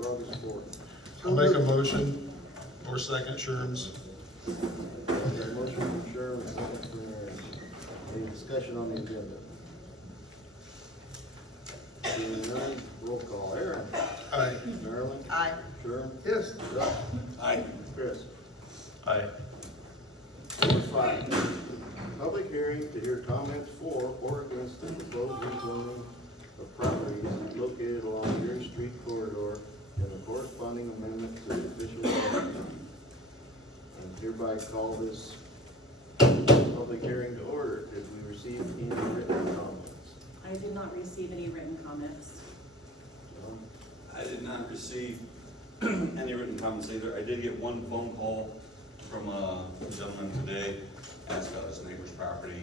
for August 4th. I'll make a motion, or second, Sherms. Okay, motion from Sherman, second from Aaron. Any discussion on the agenda? Seeing none, roll call. Aaron? Aye. Marilyn? Aye. Sherman? Yes. Josh? Aye. Chris? Aye. Number 5, public hearing to hear comments for or against the proposed rezoning of properties located along Erie Street corridor and the corresponding amendment to the official document. And hereby call this public hearing to order. Did we receive any written comments? I did not receive any written comments. John? I did not receive any written comments either. I did get one phone call from a gentleman today, asked about his neighbor's property,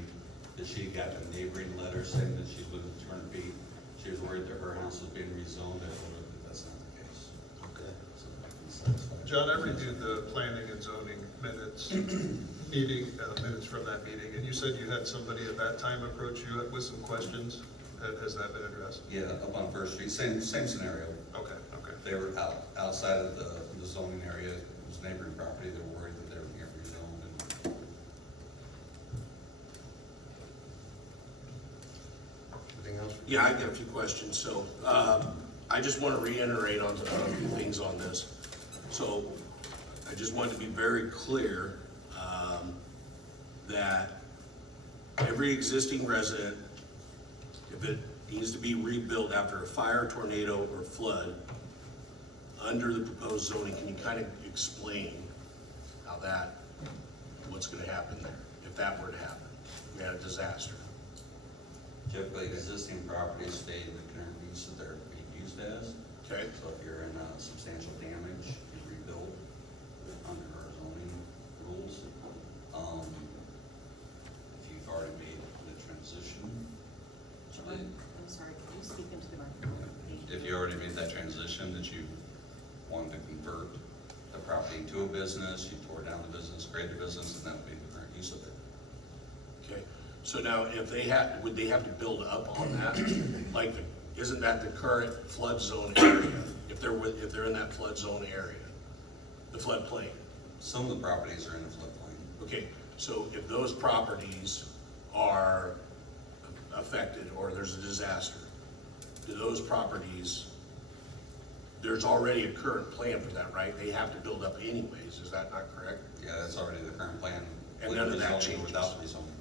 that she got a neighboring letter saying that she lived 200 feet. She was worried that her house was being rezoned. I told her that that's not the case. Okay. So I can satisfy. John, I reviewed the planning and zoning minutes, minutes from that meeting, and you said you had somebody at that time approach you with some questions. Has that been addressed? Yeah, up on First Street, same scenario. Okay, okay. They were outside of the zoning area, it was neighboring property. They were worried that they were being rezoned. And Anything else? Yeah, I got a few questions. So I just want to reiterate on a few things on this. So I just want to be very clear that every existing resident, if it needs to be rebuilt after a fire, tornado, or flood, under the proposed zoning, can you kind of explain how what's going to happen there, if that were to happen? We had a disaster. typically, existing properties stay in the current use that they're being used as. Okay? So if you're in substantial damage, you rebuild under our zoning rules. If you've already made the transition, I'm sorry, can you speak into the microphone? if you already made that transition that you wanted to convert the property to a business, you tore down the business, created a business, and that would be the current use of it. Okay, so now if they had, would they have to build up on that? Like, isn't that the current flood zone area? If they're in that flood zone area, the floodplain? Some of the properties are in the floodplain. Okay, so if those properties are affected or there's a disaster, do those properties, there's already a current plan for that, right? They have to build up anyways, is that not correct? Yeah, that's already the current plan. And with none of that rezoning or changes. Without rezoning,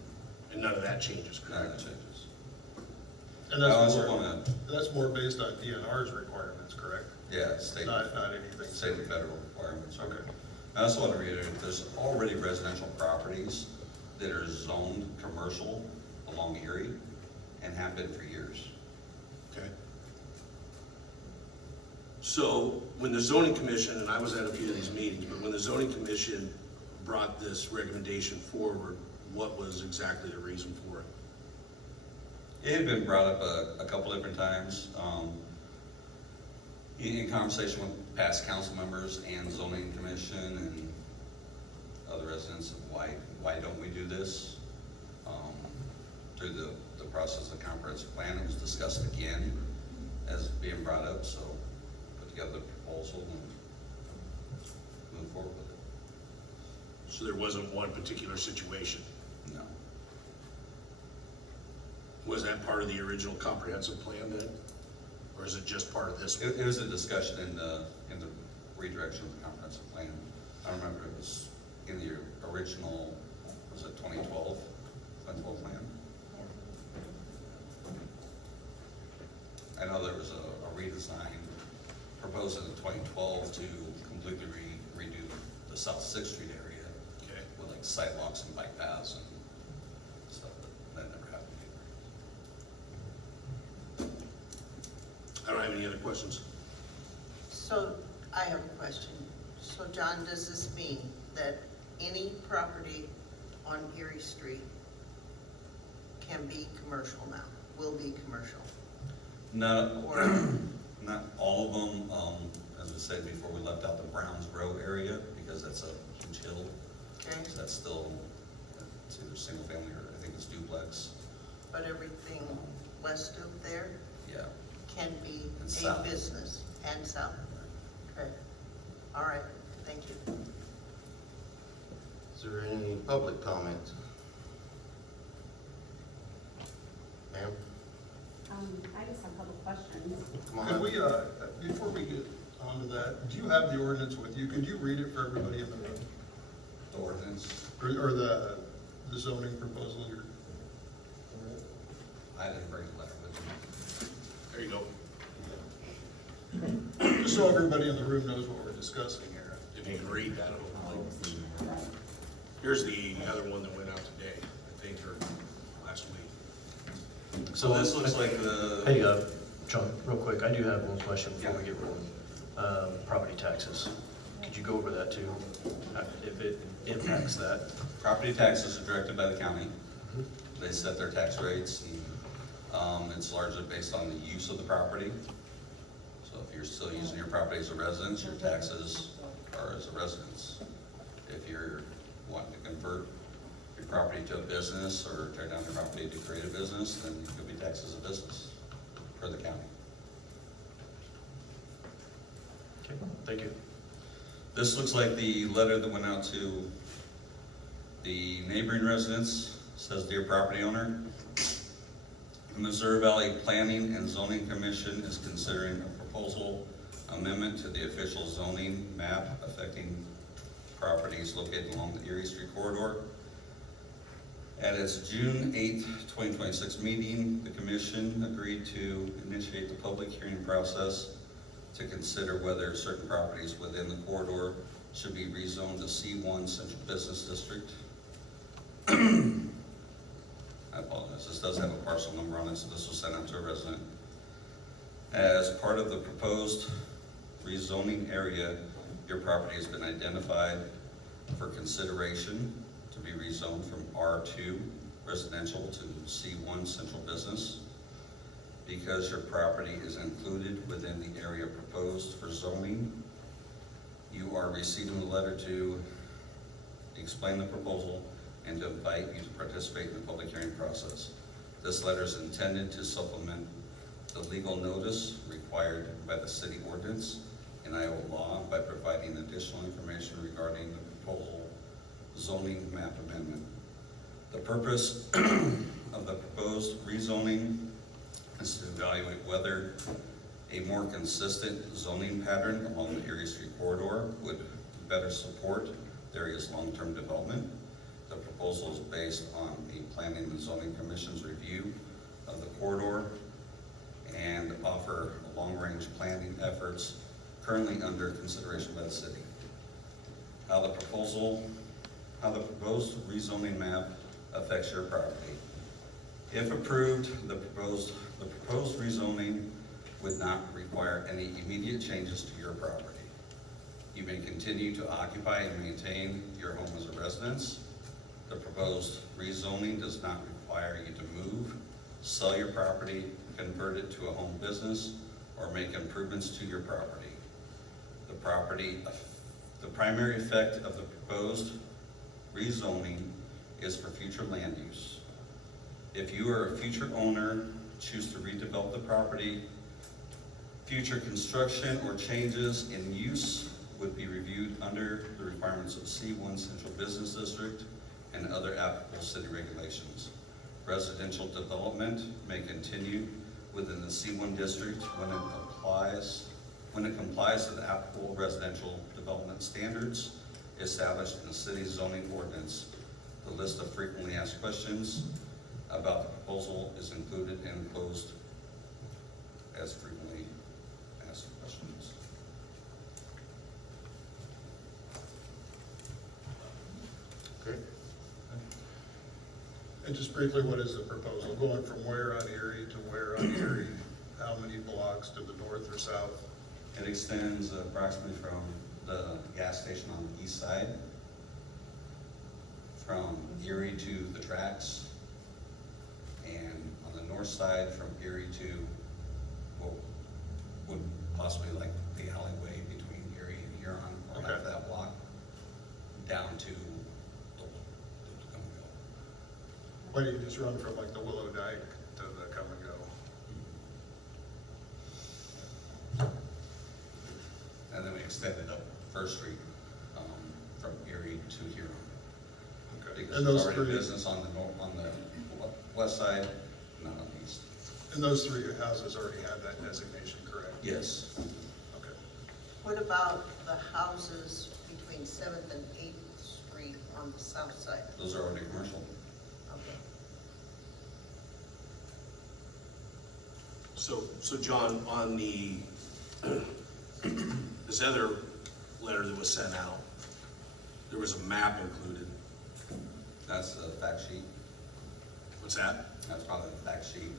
And none of that changes, none of correct? that changes. And I that's also more, wanna, that's more based on DNR's requirements, correct? yeah, state Not anything. and federal requirements. Okay. I also want to reiterate, there's already residential properties that are zoned commercial along Erie and have been for years. Okay. So when the zoning commission, and I was at a few of these meetings, but when the zoning commission brought this recommendation forward, what was exactly the reason for it? It had been brought up a couple different times, in conversation with past council members and zoning commission and other residents of why don't we do this? Through the process of the comprehensive plan, it was discussed again as being brought up, so put together a proposal and move forward with it. So there wasn't one particular situation. No. Was that part of the original comprehensive plan then? Or is it just part of this one? It was a discussion in the redirection of the comprehensive plan. I remember it was in the original, was it 2012 plan? I know there was a redesign proposed in 2012 to completely redo the South 6th Street area. Okay. With like sidewalks and bike paths and stuff, but that never happened either. I don't have any other questions. So I have a question. So John, does this mean that any property on Erie Street can be commercial now, will be commercial? Not, Or, not all of them, as I said before, we left out the Browns Row area because that's a huge hill. okay, So that's still, it's either single family or I think it's duplex. but everything west of there Yeah, can be And a south. business and south. Okay, all right, thank you. Is there any public comments? Ma'am, I just have a couple questions. come on Could up. we, before we get onto that, do you have the ordinance with you? Could you read it for everybody in the room? The ordinance, Or the zoning proposal you're? I didn't bring a letter with me. There you go. Just so everybody in the room knows what we're discussing here. If you can read that, it'll help. Here's the other one that went out today, I think, or last week. So this looks like the. Hey, John, real quick, I do have one question before we get rolling. Property taxes, could you go over that too? If it impacts that? Property taxes are directed by the county. They set their tax rates, and it's largely based on the use of the property. So if you're still using your property as a residence, your taxes are as a residence. If you're wanting to convert your property to a business or tear down your property to create a business, then you'll be taxed as a business for the county. Okay, thank you. This looks like the letter that went out to the neighboring residents. Says, "Dear property owner, the Missouri Valley Planning and Zoning Commission is considering a proposal amendment to the official zoning map affecting properties located along the Erie Street corridor. At its June 8th, 2026 meeting, the commission agreed to initiate the public hearing process to consider whether certain properties within the corridor should be rezoned to C1 Central Business District." I apologize, this does have a parcel number on it, so this was sent out to a resident. "As part of the proposed rezoning area, your property has been identified for consideration to be rezoned from R2 residential to C1 central business. Because your property is included within the area proposed for zoning, you are receiving a letter to explain the proposal and to invite you to participate in the public hearing process. This letter is intended to supplement the legal notice required by the city ordinance and Iowa law by providing additional information regarding the proposal zoning map amendment. The purpose of the proposed rezoning is to evaluate whether a more consistent zoning pattern along the Erie Street corridor would better support the area's long-term development. The proposal is based on the Planning and Zoning Commission's review of the corridor and offer long-range planning efforts currently under consideration by the city. How the proposed rezoning map affects your property. If approved, the proposed rezoning would not require any immediate changes to your property. You may continue to occupy and maintain your home as a residence. The proposed rezoning does not require you to move, sell your property, convert it to a home business, or make improvements to your property. The primary effect of the proposed rezoning is for future land use. If you are a future owner, choose to redevelop the property, future construction or changes in use would be reviewed under the requirements of C1 Central Business District and other applicable city regulations. Residential development may continue within the C1 district when it complies with applicable residential development standards established in the city's zoning ordinance. The list of frequently asked questions about the proposal is included and enclosed as frequently asked questions. Okay, And just briefly, what is the proposal? Going from where on Erie to where on Erie? How many blocks to the north or south? It extends approximately from the gas station on the east side, from Erie to the tracks, and on the north side from Erie to what would possibly like the alleyway between Erie and Huron, or half Okay. that block, down to the come and go. Why do you just run from like the Willow Dyke to the come and go? And then we extended up First Street, from Erie to Huron. Okay. Because And there's those already three, business on the west side, not on the east. and those three houses already have that designation, correct? Yes. Okay. What about the houses between 7th and 8th Street on the south side? Those are already commercial. Okay. So John, on the, this other letter that was sent out, there was a map included. That's the fact sheet. What's that? That's probably the fact sheet.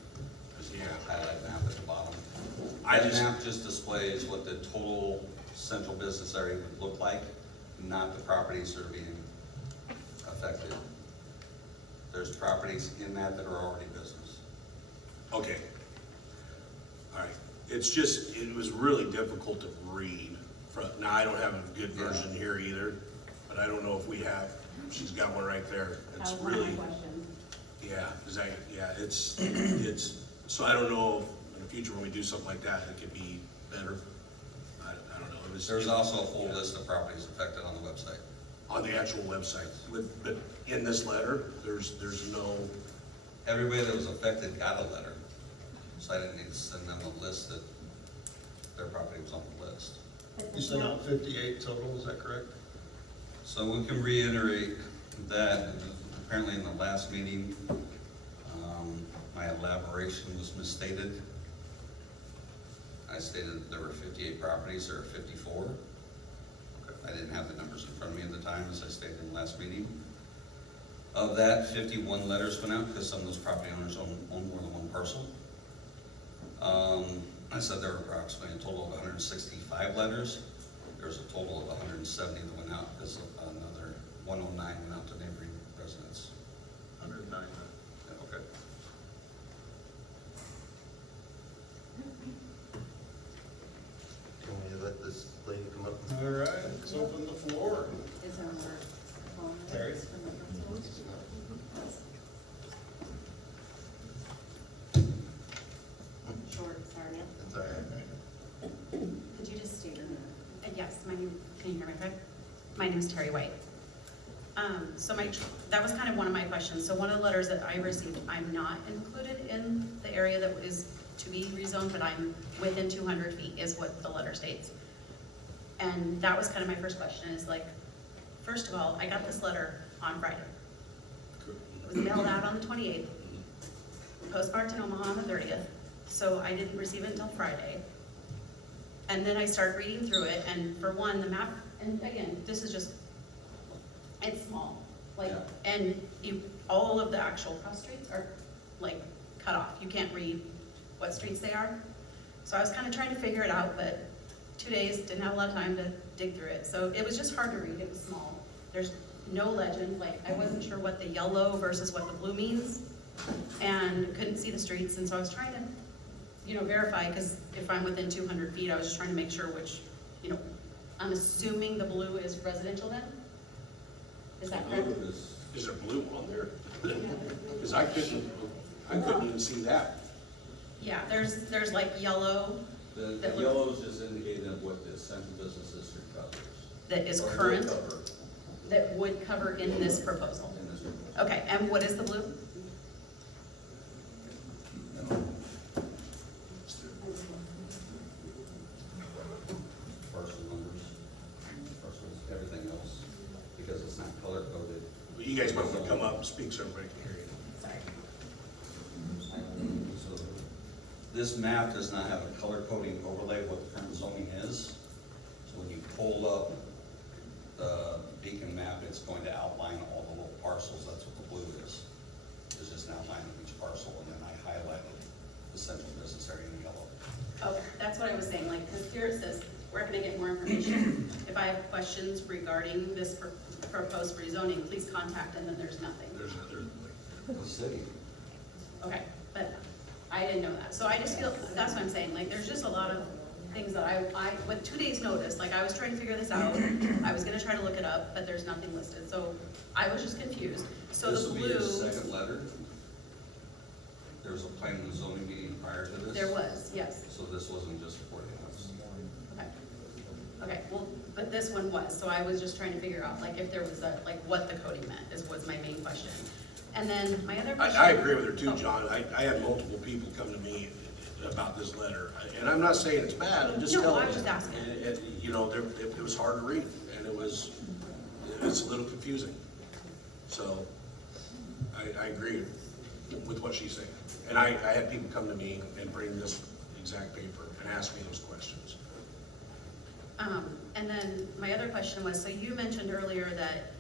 Yeah. Highlight map at the bottom. I That just- map just displays what the total central business area would look like, not the properties that are being affected. There's properties in that are already business. Okay. All right. It's just, it was really difficult to read. Now, I don't have a good version here either, but I don't know if we have, she's got one right there. It's That was one of really, my questions. it's, so I don't know if in the future when we do something like that, it could be better. I don't know. It was. There's also a full list of properties affected on the website. On the actual website, but in this letter, there's no, Everybody that was affected got a letter, so I didn't need to send them a list that their property was on the list. You sent out 58 total, is that correct? So we can reiterate that apparently in the last meeting, my elaboration was misstated. I stated that there were 58 properties, there are 54. I didn't have the numbers in front of me at the time, as I stated in the last meeting. Of that, 51 letters went out because some of those property owners own more than one parcel. I said there were approximately a total of 165 letters. There's a total of 170 that went out because another 109 went out to neighboring residents. 109, okay. Can we let this lady come up? All right, let's open the floor. Is there more phone Terry? numbers from the council? Short, sorry. It's all right. Could you just state your name? Yes, my name, can you hear me okay? My name is Terry White. That was kind of one of my questions. So one of the letters that I received, I'm not included in the area that is to be rezoned, but I'm within 200 feet is what the letter states. And that was kind of my first question is like, first of all, I got this letter on Friday. It was mailed out on the 28th, postmarked in Omaha on the 30th, so I didn't receive it until Friday. And then I started reading through it, and for one, the map, and again, this is just, it's small, like, Yeah. and all of the actual cross streets are like cut off. You can't read what streets they are. So I was kind of trying to figure it out, but 2 days, didn't have a lot of time to dig through it. So it was just hard to read, it was small. There's no legend, like I wasn't sure what the yellow versus what the blue means, and couldn't see the streets, and so I was trying to, verify, because if I'm within 200 feet, I was just trying to make sure which, I'm assuming the blue is residential then? Is that correct? Is there blue on there? Because I couldn't even see that. Yeah, there's like yellow The That look- yellows just indicating what the central business district covers. that is Or will current, cover that would cover in this proposal. in this report. Okay, and what is the blue? Parcel numbers, parcels, everything else, because it's not color coded. You guys might want to come up and speak so everybody can hear you. Sorry. So this map does not have a color coding overlay of what the current zoning is. So when you pull up the beacon map, it's going to outline all the little parcels. That's what the blue is. It's just an outline of each parcel, and then I highlighted the central business area in yellow. Okay, that's what I was saying, like, because here it says, where can I get more information? If I have questions regarding this proposed rezoning, please contact, and then there's nothing. The city. Okay, but I didn't know that, so I just feel, that's what I'm saying, like, there's just a lot of things that I, with 2 days' notice, like, I was trying to figure this out, I was gonna try to look it up, but there's nothing listed, so I was just confused. So This the will be blue, his second letter. There was a planning and zoning meeting prior to this. there was, yes, So this wasn't just 40 minutes. okay. Okay, well, but this one was, so I was just trying to figure out, like, if there was a, like, what the coding meant, was my main question. And then my other question. I agree with her too, Oh. John. I had multiple people come to me about this letter, and I'm not saying it's bad, I'm just No, telling you. I'm just asking. You know, it was hard to read, and it's a little confusing. So, I agree with what she's saying. And I had people come to me and bring this exact paper and ask me those questions. And then my other question was, so you mentioned earlier that,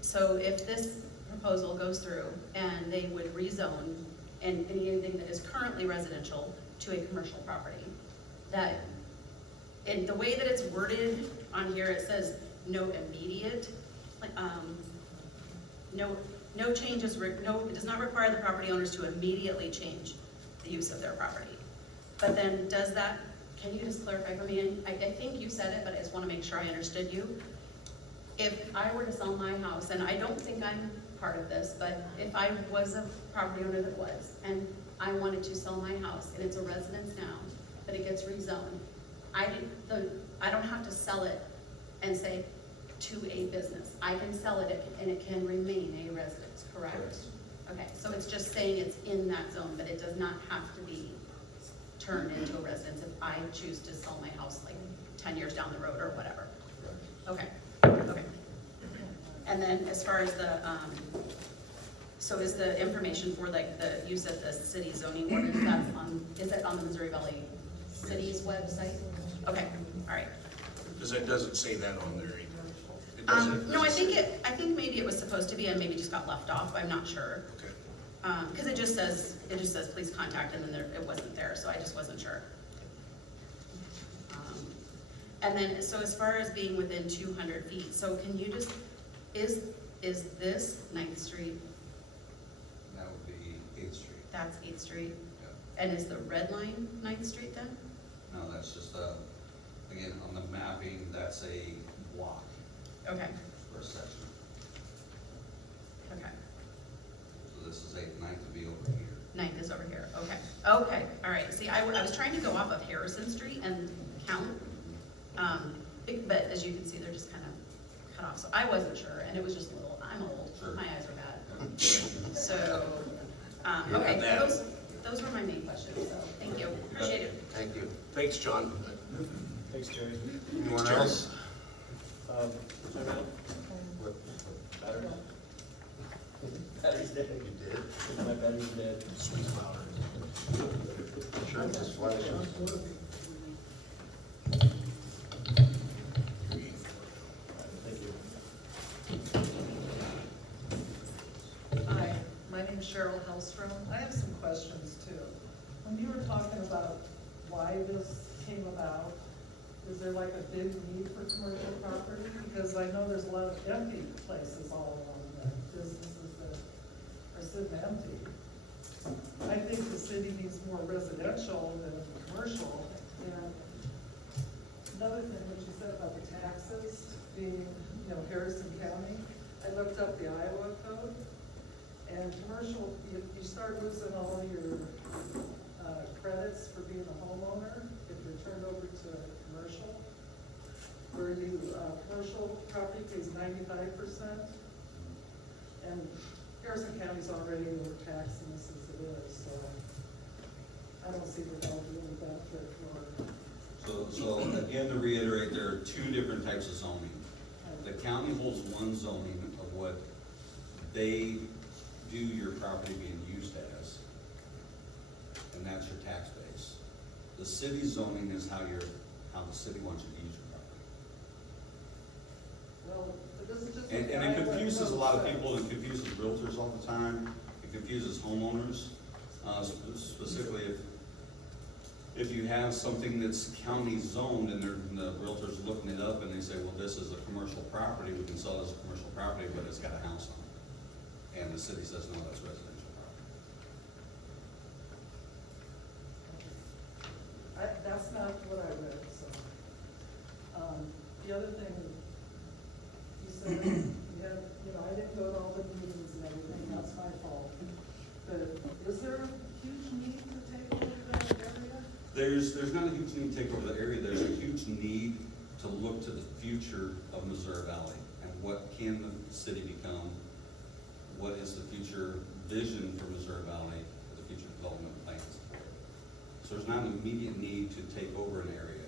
so if this proposal goes through and they would rezone and anything that is currently residential to a commercial property, that, in the way that it's worded on here, it says no immediate, no changes, it does not require the property owners to immediately change the use of their property. But then does that, can you just clarify for me? I think you said it, but I just want to make sure I understood you. If I were to sell my house, and I don't think I'm part of this, but if I was a property owner that was, and I wanted to sell my house, and it's a residence now, but it gets rezoned, I don't have to sell it and say to a business. I can sell it and it can remain a residence, correct? Correct. Okay, so it's just saying it's in that zone, but it does not have to be turned into a residence if I choose to sell my house like 10 years down the road or whatever. Okay, okay. And then as far as the, so is the information for like you said the city zoning ordinance, that's on, is that on the Missouri Valley City's website? Okay, all right. Because it doesn't say that on there either. It doesn't. No, I think maybe it was supposed to be and maybe just got left off, I'm not sure. Okay. Because it just says, please contact, and then it wasn't there, so I just wasn't sure. And then, so as far as being within 200 feet, so can you just, is this 9th Street, That would be 8th Street. that's 8th Street? Yeah. And is the red line 9th Street then? No, that's just again, on the mapping, that's a block Okay, or a section. okay. So this is 8th, 9th would be over here. 9th is over here, okay. Okay, all right. See, I was trying to go off of Harrison Street and count. But as you can see, they're just kind of cut off. So I wasn't sure, and it was just a little, I'm old, Sure. my eyes are bad. So, You okay, have that. those were my main questions, so thank you, appreciate it. Thank you. Thanks, John. Thanks, Jerry. Anyone Jerry. else? What, battery? Battery's dead. You did? My battery's dead. Sweet powder. Sure, just flash it. Thank you. Hi, my name's Cheryl Hellstrom. I have some questions too. When you were talking about why this came about, is there like a big need for commercial property? Because I know there's a lot of empty places all along there, businesses that are sitting empty. I think the city needs more residential than commercial. And another thing, what you said about the taxes being, Harrison County, I looked up the Iowa code, and commercial, you start losing all your credits for being a homeowner if you're turned over to a commercial, where commercial property pays 95%, and Harrison County's already overtaxing us as it is, so I don't see the value in the benefit for. So again, to reiterate, there are two different types of zoning. The county holds one zoning of what they do your property being used as, and that's your tax base. The city zoning is how the city wants you to use your property. Well, but this is just. And it confuses a lot of people, it confuses realtors all the time, it confuses homeowners, specifically if you have something that's county zoned and the realtor's looking it up and they say, well, this is a commercial property, we can sell it as a commercial property, but it's got a house on it. And the city says, no, that's residential property. That's not what I read, so. The other thing, you said, you had, I didn't go to all the meetings and everything, that's my fault. But is there a huge need to take over that area? There's not a huge need to take over the area, there's a huge need to look to the future of Missouri Valley, and what can the city become? What is the future vision for Missouri Valley, for the future development plans? So there's not an immediate need to take over an area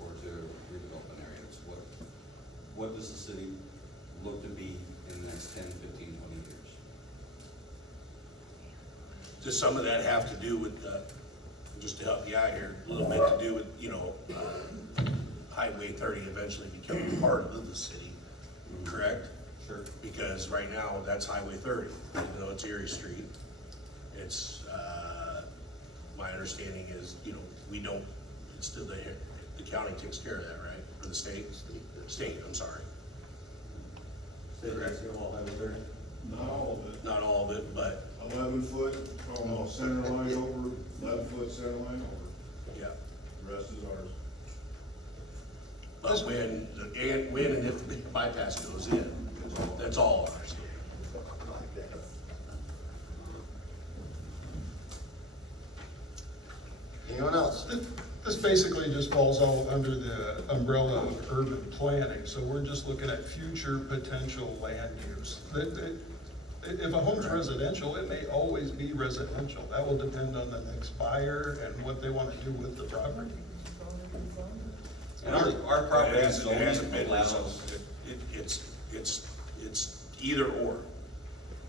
or to redevelop an area. It's what does the city look to be in the next 10, 15, 20 years? Does some of that have to do with, just to help you out here, a little bit to do with, Highway 30 eventually becoming part of the city, correct? Sure. Because right now, that's Highway 30, even though it's Erie Street. It's, my understanding is, we don't, it's still the county takes care of that, right? Or the state? State, I'm sorry. State has to go all over there. Not all of it. Not all of it, but, 11 foot, center line over, 11 foot center line over. yeah. The rest is ours. But when and if the bypass goes in, that's all ours. Anyone else? This basically just falls all under the umbrella of urban planning, so we're just looking at future potential land use. If a home's residential, it may always be residential. That will depend on the next buyer and what they want to do with the property. And our property It hasn't zoning been, allows, so it's either or.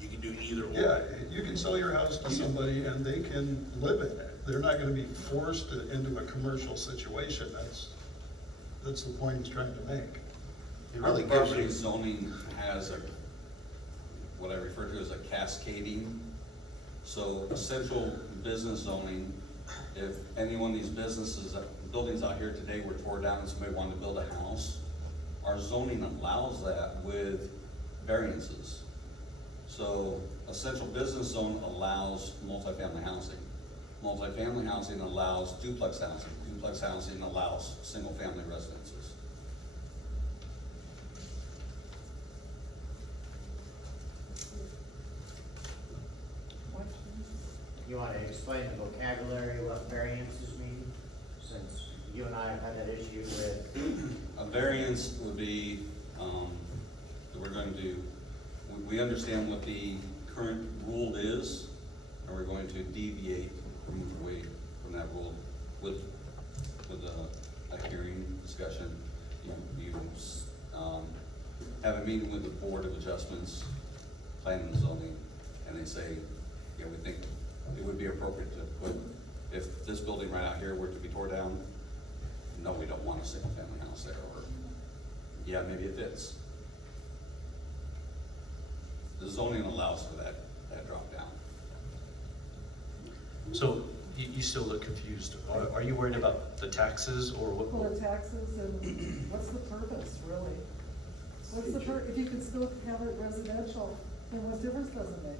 You can do either or. Yeah, you can sell your house to somebody and they can live in it. They're not gonna be forced into a commercial situation. That's the point he's trying to make. It our really gives property you, zoning has what I refer to as a cascading. So essential business zoning, if any one of these buildings out here today were tore down and somebody wanted to build a house, our zoning allows that with variances. So essential business zone allows multifamily housing. Multifamily housing allows duplex housing. Duplex housing allows single-family residences. You want to explain the vocabulary, what variances mean, since you and I have had that issue with, A variance would be, that we're going to, we understand what the current rule is, and we're going to deviate, move away from that rule with a hearing discussion. You have a meeting with the Board of Adjustments, Planning and Zoning, and they say, yeah, we think it would be appropriate to put, if this building right out here were to be tore down, no, we don't want a single family house there, or, yeah, maybe it fits. The zoning allows for that drop down. So you still look confused. Are you worried about the taxes or what? Well, the taxes and what's the purpose, really? What's the if you can still have it residential, then what difference does it make?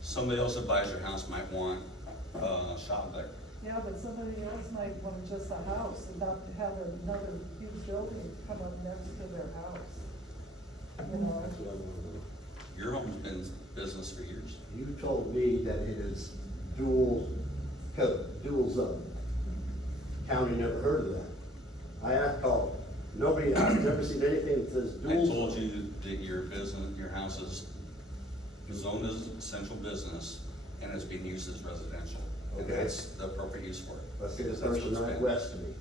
Somebody else that buys your house might want a shop there. Yeah, but somebody else might want just a house and not have another huge building come up next to their house. You know? that's what I want to know. Your home's been in business for years. You told me that it is dual code, dual zone. County never heard of that. I have called. Nobody, I've never seen anything that says I dual. told zone. you that your business, your house is zoned as essential business and it's being used as residential. And Okay. that's the appropriate use for it. Let's say the That's person what's right been- west of me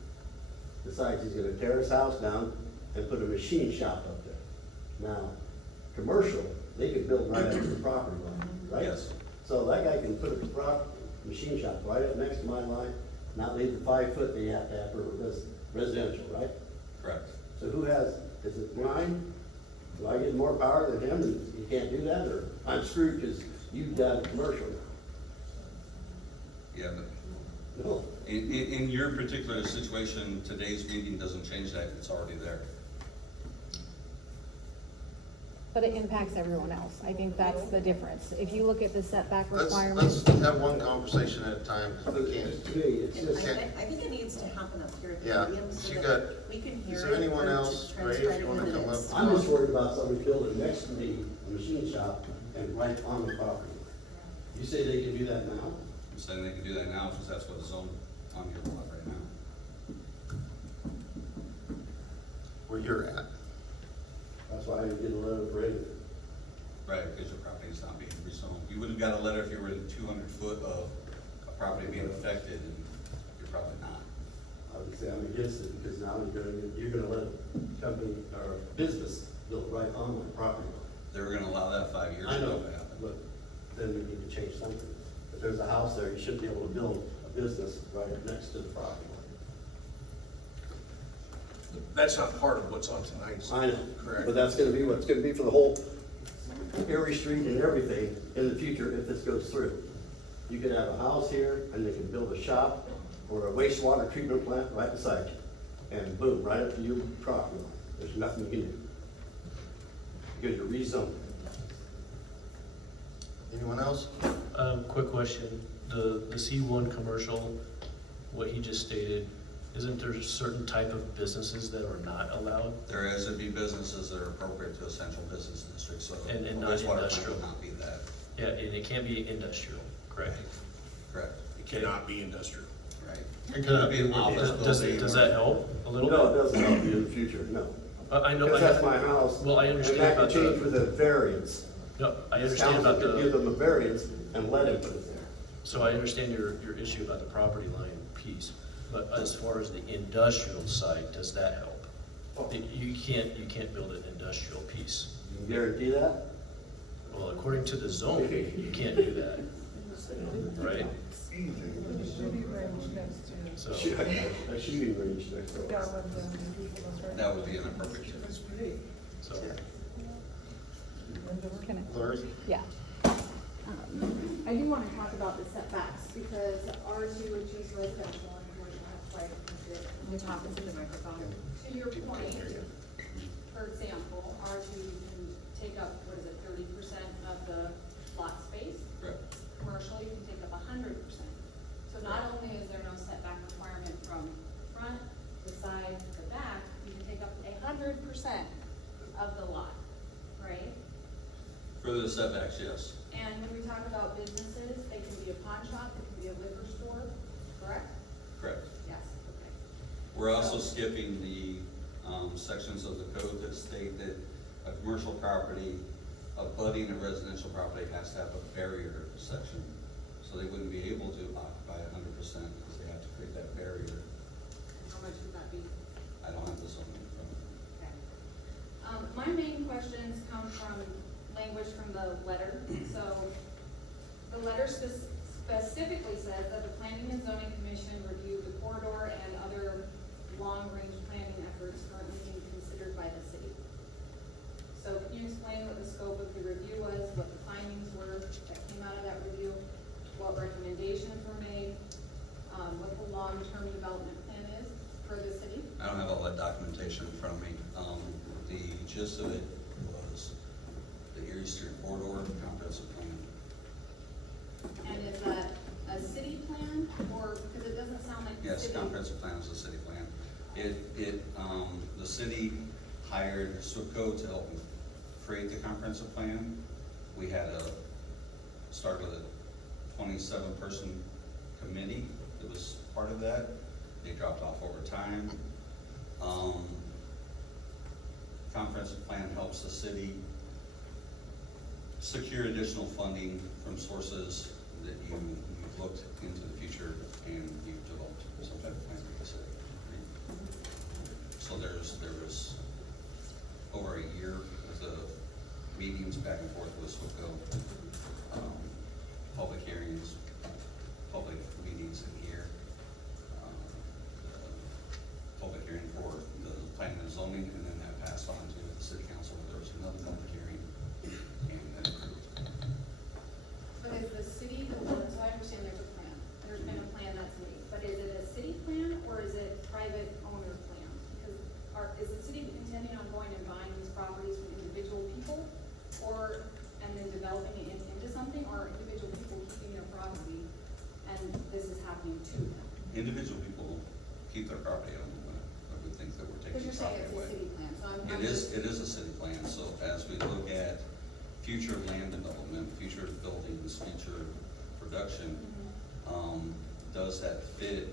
decides he's gonna tear his house down and put a machine shop up there. Now, commercial, they could build right up to the property line, right? Yes. So that guy can put a machine shop right up next to my line, not leave the 5 foot they have to have for residential, right? Correct. So who has, is it mine? Do I get more power than him and you can't do that, or I'm screwed because you've got commercial now? Yeah, but No. in your particular situation, today's meeting doesn't change that, it's already there. But it impacts everyone else. I think that's the difference. If you look at the setback Let's requirements. have one conversation at a time, because we can't. To me, it's And just, I think it needs to happen up here at the Yeah, podium so you that got- we can hear it. is there anyone or else, to Ray, if transcribe you in wanna the come minutes. up? I'm just worried about somebody building next to me, a machine shop, and right on the property. You say they can do that now? I'm saying they can do that now because that's what the zone on your lot right now. Where you're at. That's why I didn't get a letter for anything. Right, because your property is not being rezoned. You would have got a letter if you were within 200 foot of a property being affected, and you're probably not. Obviously, I'm against it, because now you're gonna let a company or a business build right on my property line. They were gonna allow that 5 years I ago know, to happen. but then we need to change something. If there's a house there, you shouldn't be able to build a business right next to the property line. That's not part of what's on tonight's. I know, Correct. but that's gonna be what it's gonna be for the whole Erie Street and everything in the future if this goes through. You could have a house here, and they could build a shop or a wastewater treatment plant right beside you. And boom, right up to your property line. There's nothing you can do. Because you're rezoned. Anyone else? Quick question, the C1 commercial, what he just stated, isn't there a certain type of businesses that are not allowed? There is, it'd be businesses that are appropriate to essential business districts, so. And a not wastewater plant industrial. would not be that, Yeah, and it can't be industrial, correct? correct, It cannot be industrial. right? It cannot It'd be an be- office Does building that or- help a little bit? No, it doesn't help you in the future, no. I know. Because that's my house. Well, I understand And that about could change the, with a variance. no, I This understand council about could give the, them a variance and let him put it there. so I understand your issue about the property line piece, but as far as the industrial side, does that help? You can't build an industrial piece. You can guarantee that? Well, according to the zoning, you can't do that, right? So, A shooting range next door. That would be inappropriate too. so, Can I- Lori? Yeah. I do want to talk about the setbacks, because R2, which is residential, and commercial have quite a bit. You're talking to the microphone. To your point, for example, R2, you can take up, what is it, 30% of the lot space? Correct. Commercial, you can take up 100%. So not only is there no setback requirement from front, the side, the back, you can take up 100% of the lot, right? For the setbacks, yes. And when we talk about businesses, they can be a pawn shop, they can be a liquor store, correct? Correct. Yes, okay. We're also skipping the sections of the code that state that a commercial property abutting a residential property has to have a barrier section. So they wouldn't be able to occupy 100% because they have to create that barrier. How much would that be? I don't have this on me. Okay. My main questions come from language from the letter. So the letter specifically says that the Planning and Zoning Commission reviewed the corridor and other long-range planning efforts currently being considered by the city. So can you explain what the scope of the review was, what the findings were that came out of that review, what recommendations were made, what the long-term development plan is for the city? I don't have all that documentation in front of me. The gist of it was the Erie Street corridor comprehensive plan. And is that a city plan, or, because it doesn't sound like the Yes, city. comprehensive plan is a city plan. The city hired SWPCO to help create the comprehensive plan. We had start with a 27-person committee that was part of that. They dropped off over time. Comprehensive plan helps the city secure additional funding from sources that you've looked into the future and you've developed some type of plan for the city. So there was over a year of the meetings back and forth with SWPCO, public hearings, public meetings in here, public hearing for the planning and zoning, and then that passed on to the city council, where there was another public hearing and then approved. But is the city, so I understand there's a plan, there's been a plan that's made, but is it a city plan or is it private owner plan? Because is the city intending on going and buying these properties from individual people, or, and then developing it into something, or are individual people keeping their property and this is happening to them? Individual people keep their property owned. I would think that we're Because taking you're saying property it's a away. city plan, so I'm. It is a city plan, so as we look at future land development, future buildings, future production, does that fit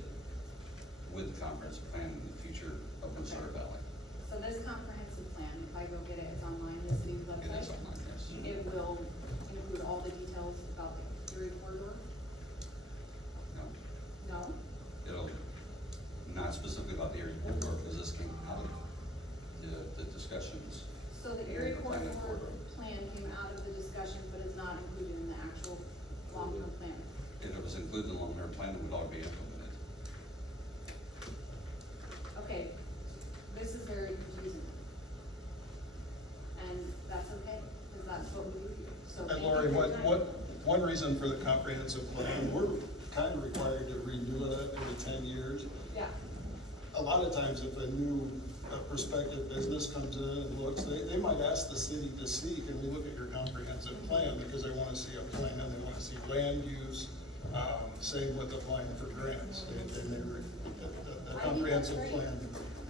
with the comprehensive plan in the future of Minnesota Valley. So this comprehensive plan, if I go get it, it's online, the city's It website? is online, yes. It will include all the details about the Erie corridor? No, No? it'll, not specifically about the area corridor, because this came out of the discussions. So the Erie The planning corridor plan came out of the discussion, but is not included in the actual long-term plan? If it was included in the long-term plan, it would all be implemented. Okay, this is very confusing. And that's okay, because that's what we do here. So And thank you Lori, for your time. one reason for the comprehensive plan, we're kind of required to renew it every 10 years. Yeah, A lot of times if a new prospective business comes in and looks, they might ask the city to see, can we look at your comprehensive plan? Because they want to see a plan, and they want to see land use, same with applying for grants. The comprehensive plan.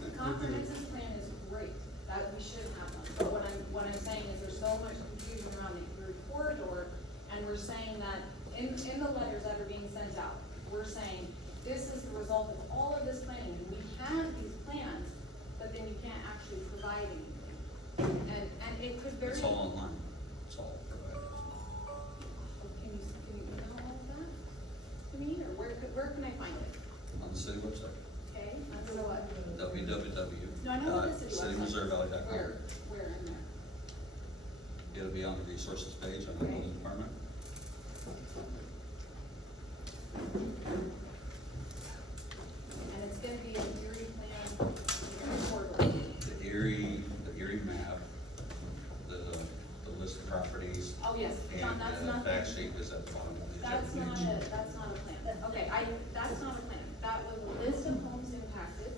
the comprehensive plan is great, that we should have one. But what I'm saying is there's so much confusion around the Erie corridor, and we're saying that in the letters that are being sent out, we're saying this is the result of all of this planning, and we have these plans, but then you can't actually provide anything. And it could very. It's all online, it's all provided. Can you email all of that to me, or where can I find it? On the city website, Okay, that's the what? No, I know what the city website. citymissourivalley.com. Where in there? It'll be on the resources page on the Okay. building department. And it's gonna be an Erie plan, Erie corridor. The Erie map, the list of properties. Oh, yes, John, that's And the not. fact sheet is at the bottom of the That's agenda not page. that's not a plan. Okay, that's not a plan. That was a list of homes impacted.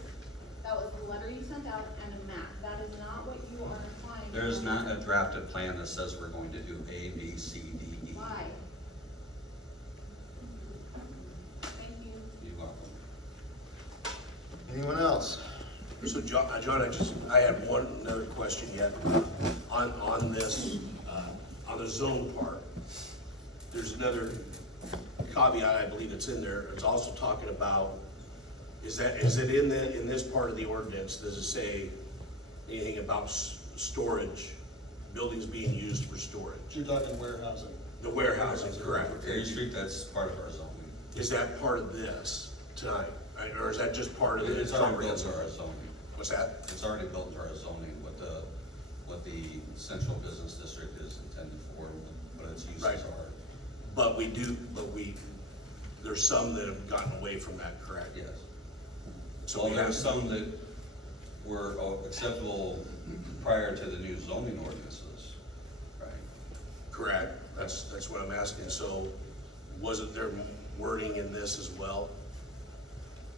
That was the letter you sent out and a map. That is not what you are implying. There is not a drafted plan that says we're going to do A, B, C, D, E. Why? Thank you. You're welcome. Anyone else? So John, I had another question yet, on this, on the zone part. There's another caveat, I believe it's in there, it's also talking about, is it in this part of the ordinance, does it say anything about storage, buildings being used for storage? You're talking warehousing. The warehousing, correct. Erie Street, that's part of our zoning. Is that part of this tonight, right? Or is that just part of the It's already built comprehensive? into our zoning. What's that? It's already built into our zoning, what the central business district is intended for, what its uses Right. are. But there's some that have gotten away from that, correct? Yes. So Well, we there have were some that were acceptable prior to the new zoning ordinances, right? Correct, that's what I'm asking, so wasn't there wording in this as well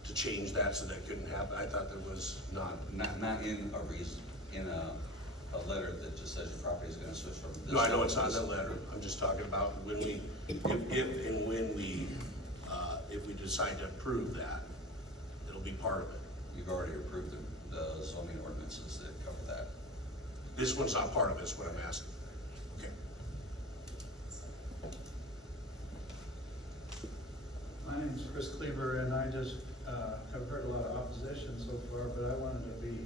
to change that so that couldn't happen? I thought there was not. Not in a letter that just says your property is gonna switch from this. No, I know it's to not in this. that letter, I'm just talking about when we, if we decide to approve that, it'll be part of it. You've already approved the zoning ordinances that cover that. This one's not part of it, is what I'm asking. Okay. My name's Chris Cleaver, and I just have heard a lot of opposition so far, but I wanted to be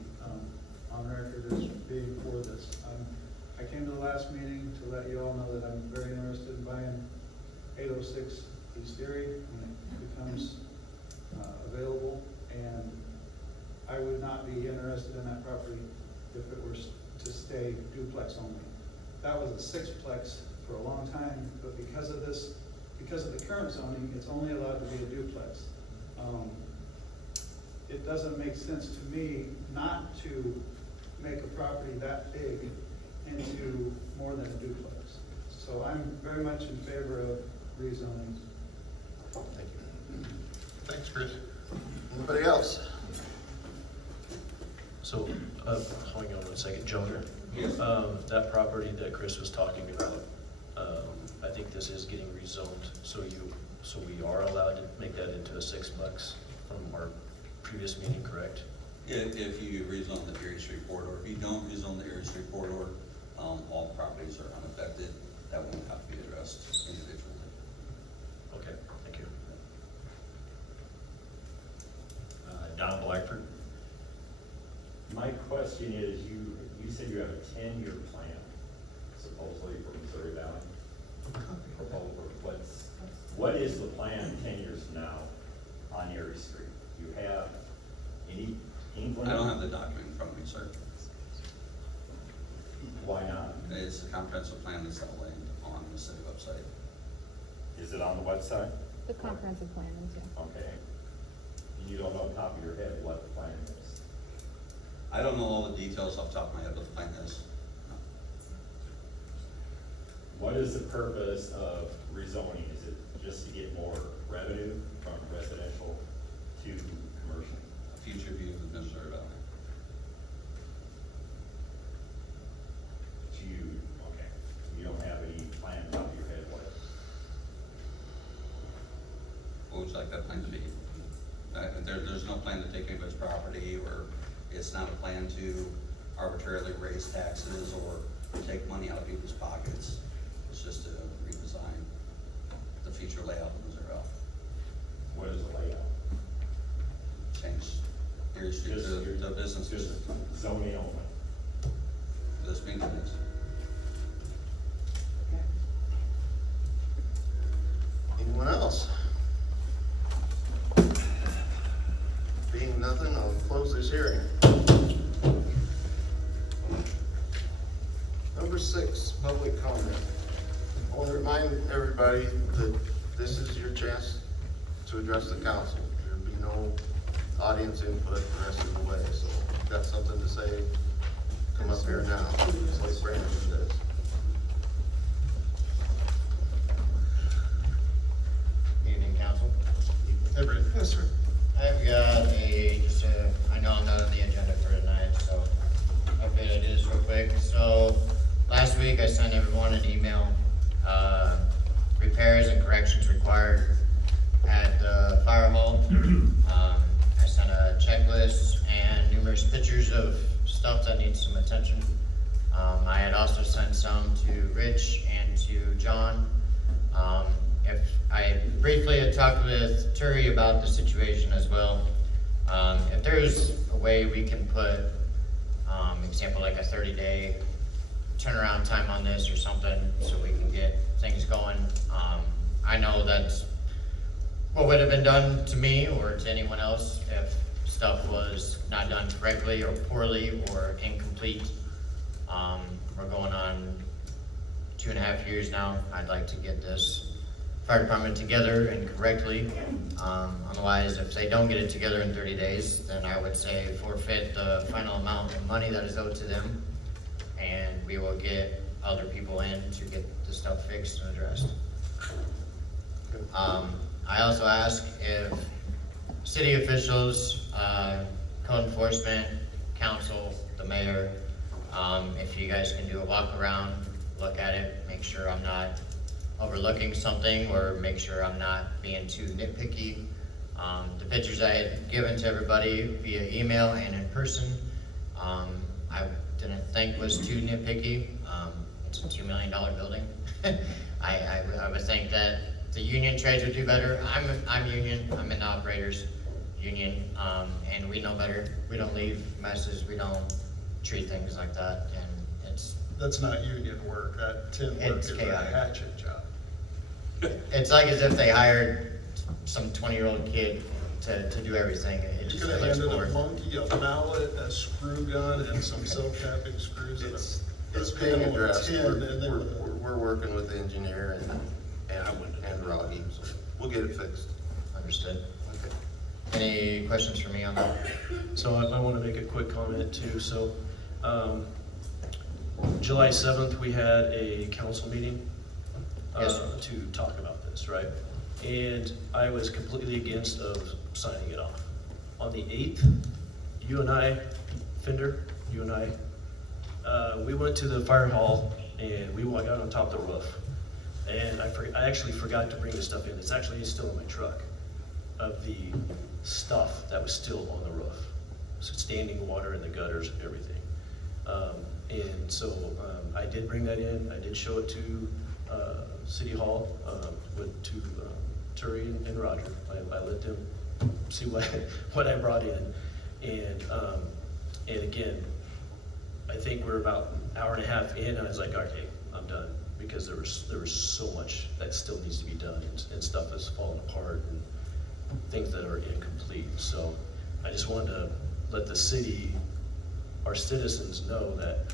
on record as being for this. I came to the last meeting to let you all know that I'm very interested in buying 806 East Erie when it becomes available, and I would not be interested in that property if it were to stay duplex only. That was a sixplex for a long time, but because of the current zoning, it's only allowed to be a duplex. It doesn't make sense to me not to make a property that big into more than a duplex. So I'm very much in favor of rezoning. Thank you. Thanks, Chris. Anybody else? So, hang on one second, Jonah. Yes. That property that Chris was talking about, I think this is getting rezoned, so we are allowed to make that into a sixplex from our previous meeting, correct? If you rezone the Erie Street corridor, if you don't rezone the Erie Street corridor, all properties are unaffected. That won't have to be addressed individually. Okay, thank you. Blackford. My question is, you said you have a 10-year plan supposedly for Missouri Valley. What is the plan 10 years from now on Erie Street? Do you have any inkling? I don't have the document in front of me, sir. Why not? It's a comprehensive plan that's outlined on the city website. Is it on the website? The comprehensive plan is, yeah. Okay. You don't know off the top of your head what the plan is? I don't know all the details off the top of my head what the plan is. What is the purpose of rezoning? Is it just to get more revenue from residential to commercial? A future view of the Missouri Valley. Okay, you don't have any plan on top of your head What would you like that plan to be? There's no plan to take anybody's property, or it's not a plan to arbitrarily raise taxes or take money out of people's pockets. It's just to redesign the future layout of Missouri Valley. What is the layout? Change Erie Street to business. Just zoning only? This means it is. Anyone else? Being nothing, I'll close this hearing. Number 6, public comment. I want to remind everybody that this is your chance to address the council. There'll be no audience input the rest of the way, so if you've got something to say, come up here now, just like Brandon does. Evening, council. Hey, Brad. Yes, sir. I've got I know I'm not on the agenda for tonight, so I'll get it is real quick. So, last week I sent everyone an email, repairs and corrections required at the fire hall. I sent a checklist and numerous pictures of stuff that needs some attention. I had also sent some to Rich and to John. If I briefly had talked with Turi about the situation as well. If there's a way we can put, example, like a 30-day turnaround time on this or something, so we can get things going. I know that's what would have been done to me or to anyone else if stuff was not done correctly or poorly or incomplete. We're going on 2.5 years now. I'd like to get this fire department together and correctly. Otherwise, if they don't get it together in 30 days, then I would say forfeit the final amount of money that is owed to them, and we will get other people in to get the stuff fixed and addressed. I also ask if city officials, code enforcement, council, the mayor, if you guys can do a walk around, look at it, make sure I'm not overlooking something, or make sure I'm not being too nitpicky. The pictures I had given to everybody via email and in person, I didn't think was too nitpicky. It's a $2 million building. I would think that the union trades would do better. I'm union, I'm in the operators union, and we know better. We don't leave messes, we don't treat things like that, and That's not union work. That tin work It's is a chaotic. hatchet job. it's like as if they hired some 20-year-old kid to do everything. It You just could have looks handed a boring. monkey a mallet, a screw gun, and some self-tapping screws. and It's a being panel of addressed. tin, and they would- We're working with the engineer and Rocky, so we'll get it fixed. Understood. Okay. Any questions for me on that? So I want to make a quick comment too. So, July 7th, we had a council meeting Yes, sir. to talk about this, right? And I was completely against of signing it off. On the 8th, you and I, Fender, we went to the fire hall and we got on top of the roof. And I actually forgot to bring the stuff in. It's actually still in my truck, of the stuff that was still on the roof. So standing water in the gutters, everything. And so I did bring that in. I did show it to City Hall, to Turi and Roger. I let them see what I brought in. And again, I think we're about an hour and a half in, and I was like, okay, I'm done, because there was so much that still needs to be done, and stuff that's falling apart, and things that are incomplete. So I just wanted to let the city, our citizens know that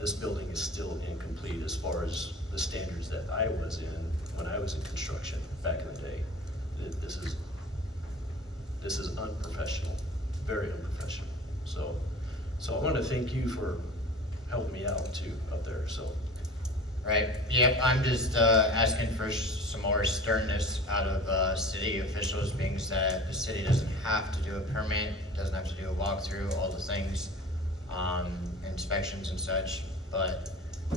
this building is still incomplete as far as the standards that I was in when I was in construction back in the day. This is unprofessional, very unprofessional. So I wanted to thank you for helping me out too up there, so. Right, yep, I'm just asking for some more sternness out of city officials, being that the city doesn't have to do a permit, doesn't have to do a walkthrough, all the things, inspections and such, but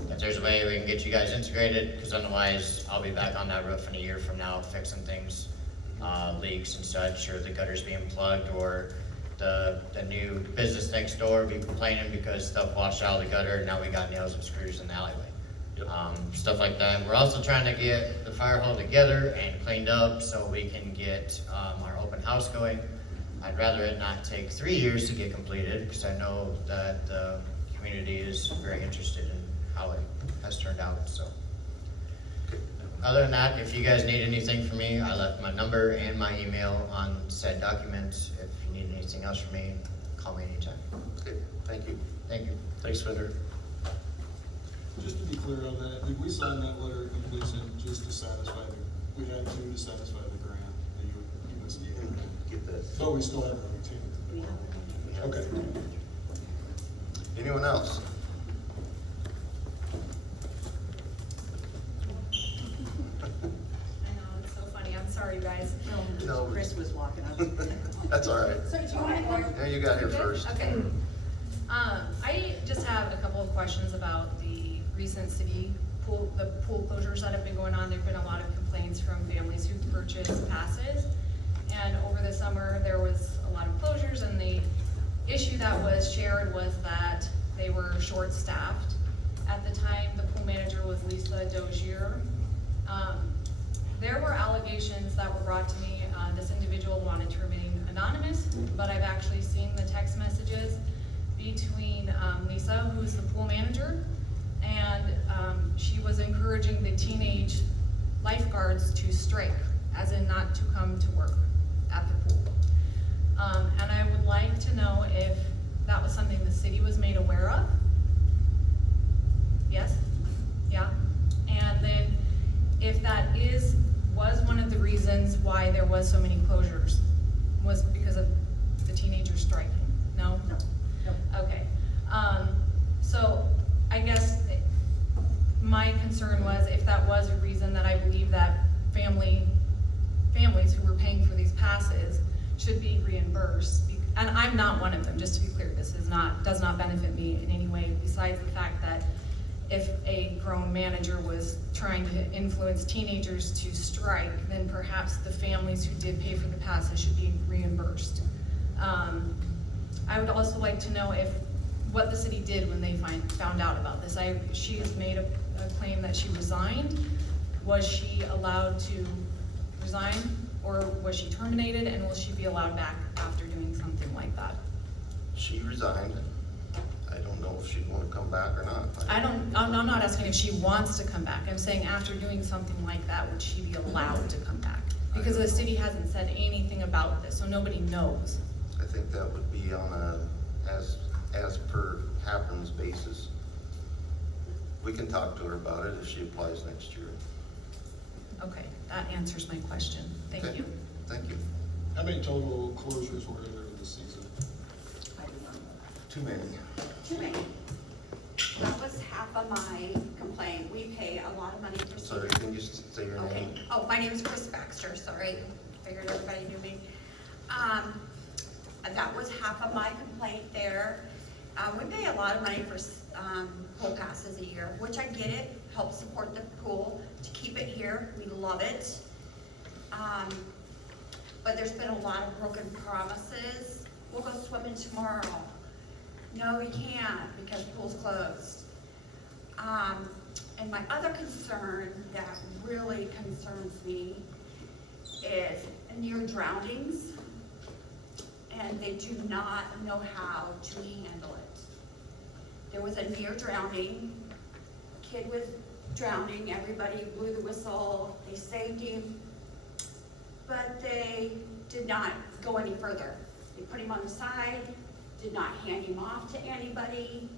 if there's a way we can get you guys integrated, because otherwise I'll be back on that roof in a year from now fixing things, leaks and such, or the gutters being plugged, or the new business next door be complaining because stuff washed out of the gutter and now we got nails and screws in the alleyway. Stuff like that. We're also trying to get the fire hall together and cleaned up so we can get our open house going. I'd rather it not take 3 years to get completed, because I know that the community is very interested in how it has turned out, so. Other than that, if you guys need anything from me, I left my number and my email on said document. If you need anything else from me, call me anytime. Okay, thank you. Thank you. Thanks, Fender. Just to be clear on that, did we sign that letter of completion just to satisfy we had to satisfy the grant, the USDA grant? Get that. But we still have everything. Okay. Anyone else? I know, it's so funny. I'm sorry, guys. No. Chris was walking up. That's all right. So do you want to Yeah, you got here first. Okay. I just have a couple of questions about the recent city pool, the pool closures that have been going on. There've been a lot of complaints from families who purchased passes. And over the summer, there was a lot of closures, and the issue that was shared was that they were short-staffed. At the time, the pool manager was Lisa Dozier. There were allegations that were brought to me. This individual wanted to remain anonymous, but I've actually seen the text messages between Lisa, who's the pool manager, and she was encouraging the teenage lifeguards to strike, as in not to come to work at the pool. And I would like to know if that was something the city was made aware of. Yes? Yeah? And then if that was one of the reasons why there was so many closures, was because of the teenagers striking? No? No. Okay. So I guess my concern was if that was a reason, that I believe that families who were paying for these passes should be reimbursed. And I'm not one of them, just to be clear. This does not benefit me in any way, besides the fact that if a grown manager was trying to influence teenagers to strike, then perhaps the families who did pay for the passes should be reimbursed. I would also like to know what the city did when they found out about this. She has made a claim that she resigned. Was she allowed to resign, or was she terminated, and will she be allowed back after doing something like that? She resigned. I don't know if she'd want to come back or not. I'm not asking if she wants to come back. I'm saying after doing something like that, would she be allowed to come back? Because the city hasn't said anything about this, so nobody knows. I think that would be on a as per happens basis. We can talk to her about it if she applies next year. Okay, that answers my question. Thank Okay. you. Thank you. How many total closures were there this season? Too many. Too many. That was half of my complaint. We pay a lot of money for. Sorry, can you say your Okay. name? Oh, my name is Chris Baxter, sorry. Figured everybody knew me. That was half of my complaint there. We pay a lot of money for pool passes a year, which I get it, helps support the pool, to keep it here. We love it. But there's been a lot of broken promises. We'll go swimming tomorrow. No, we can't because the pool's closed. And my other concern that really concerns me is near drownings. And and they do not know how to handle it. There was a near drowning, kid was drowning, everybody blew the whistle, they saved him, but they did not go any further. They put him on the side, did not hand him off to anybody.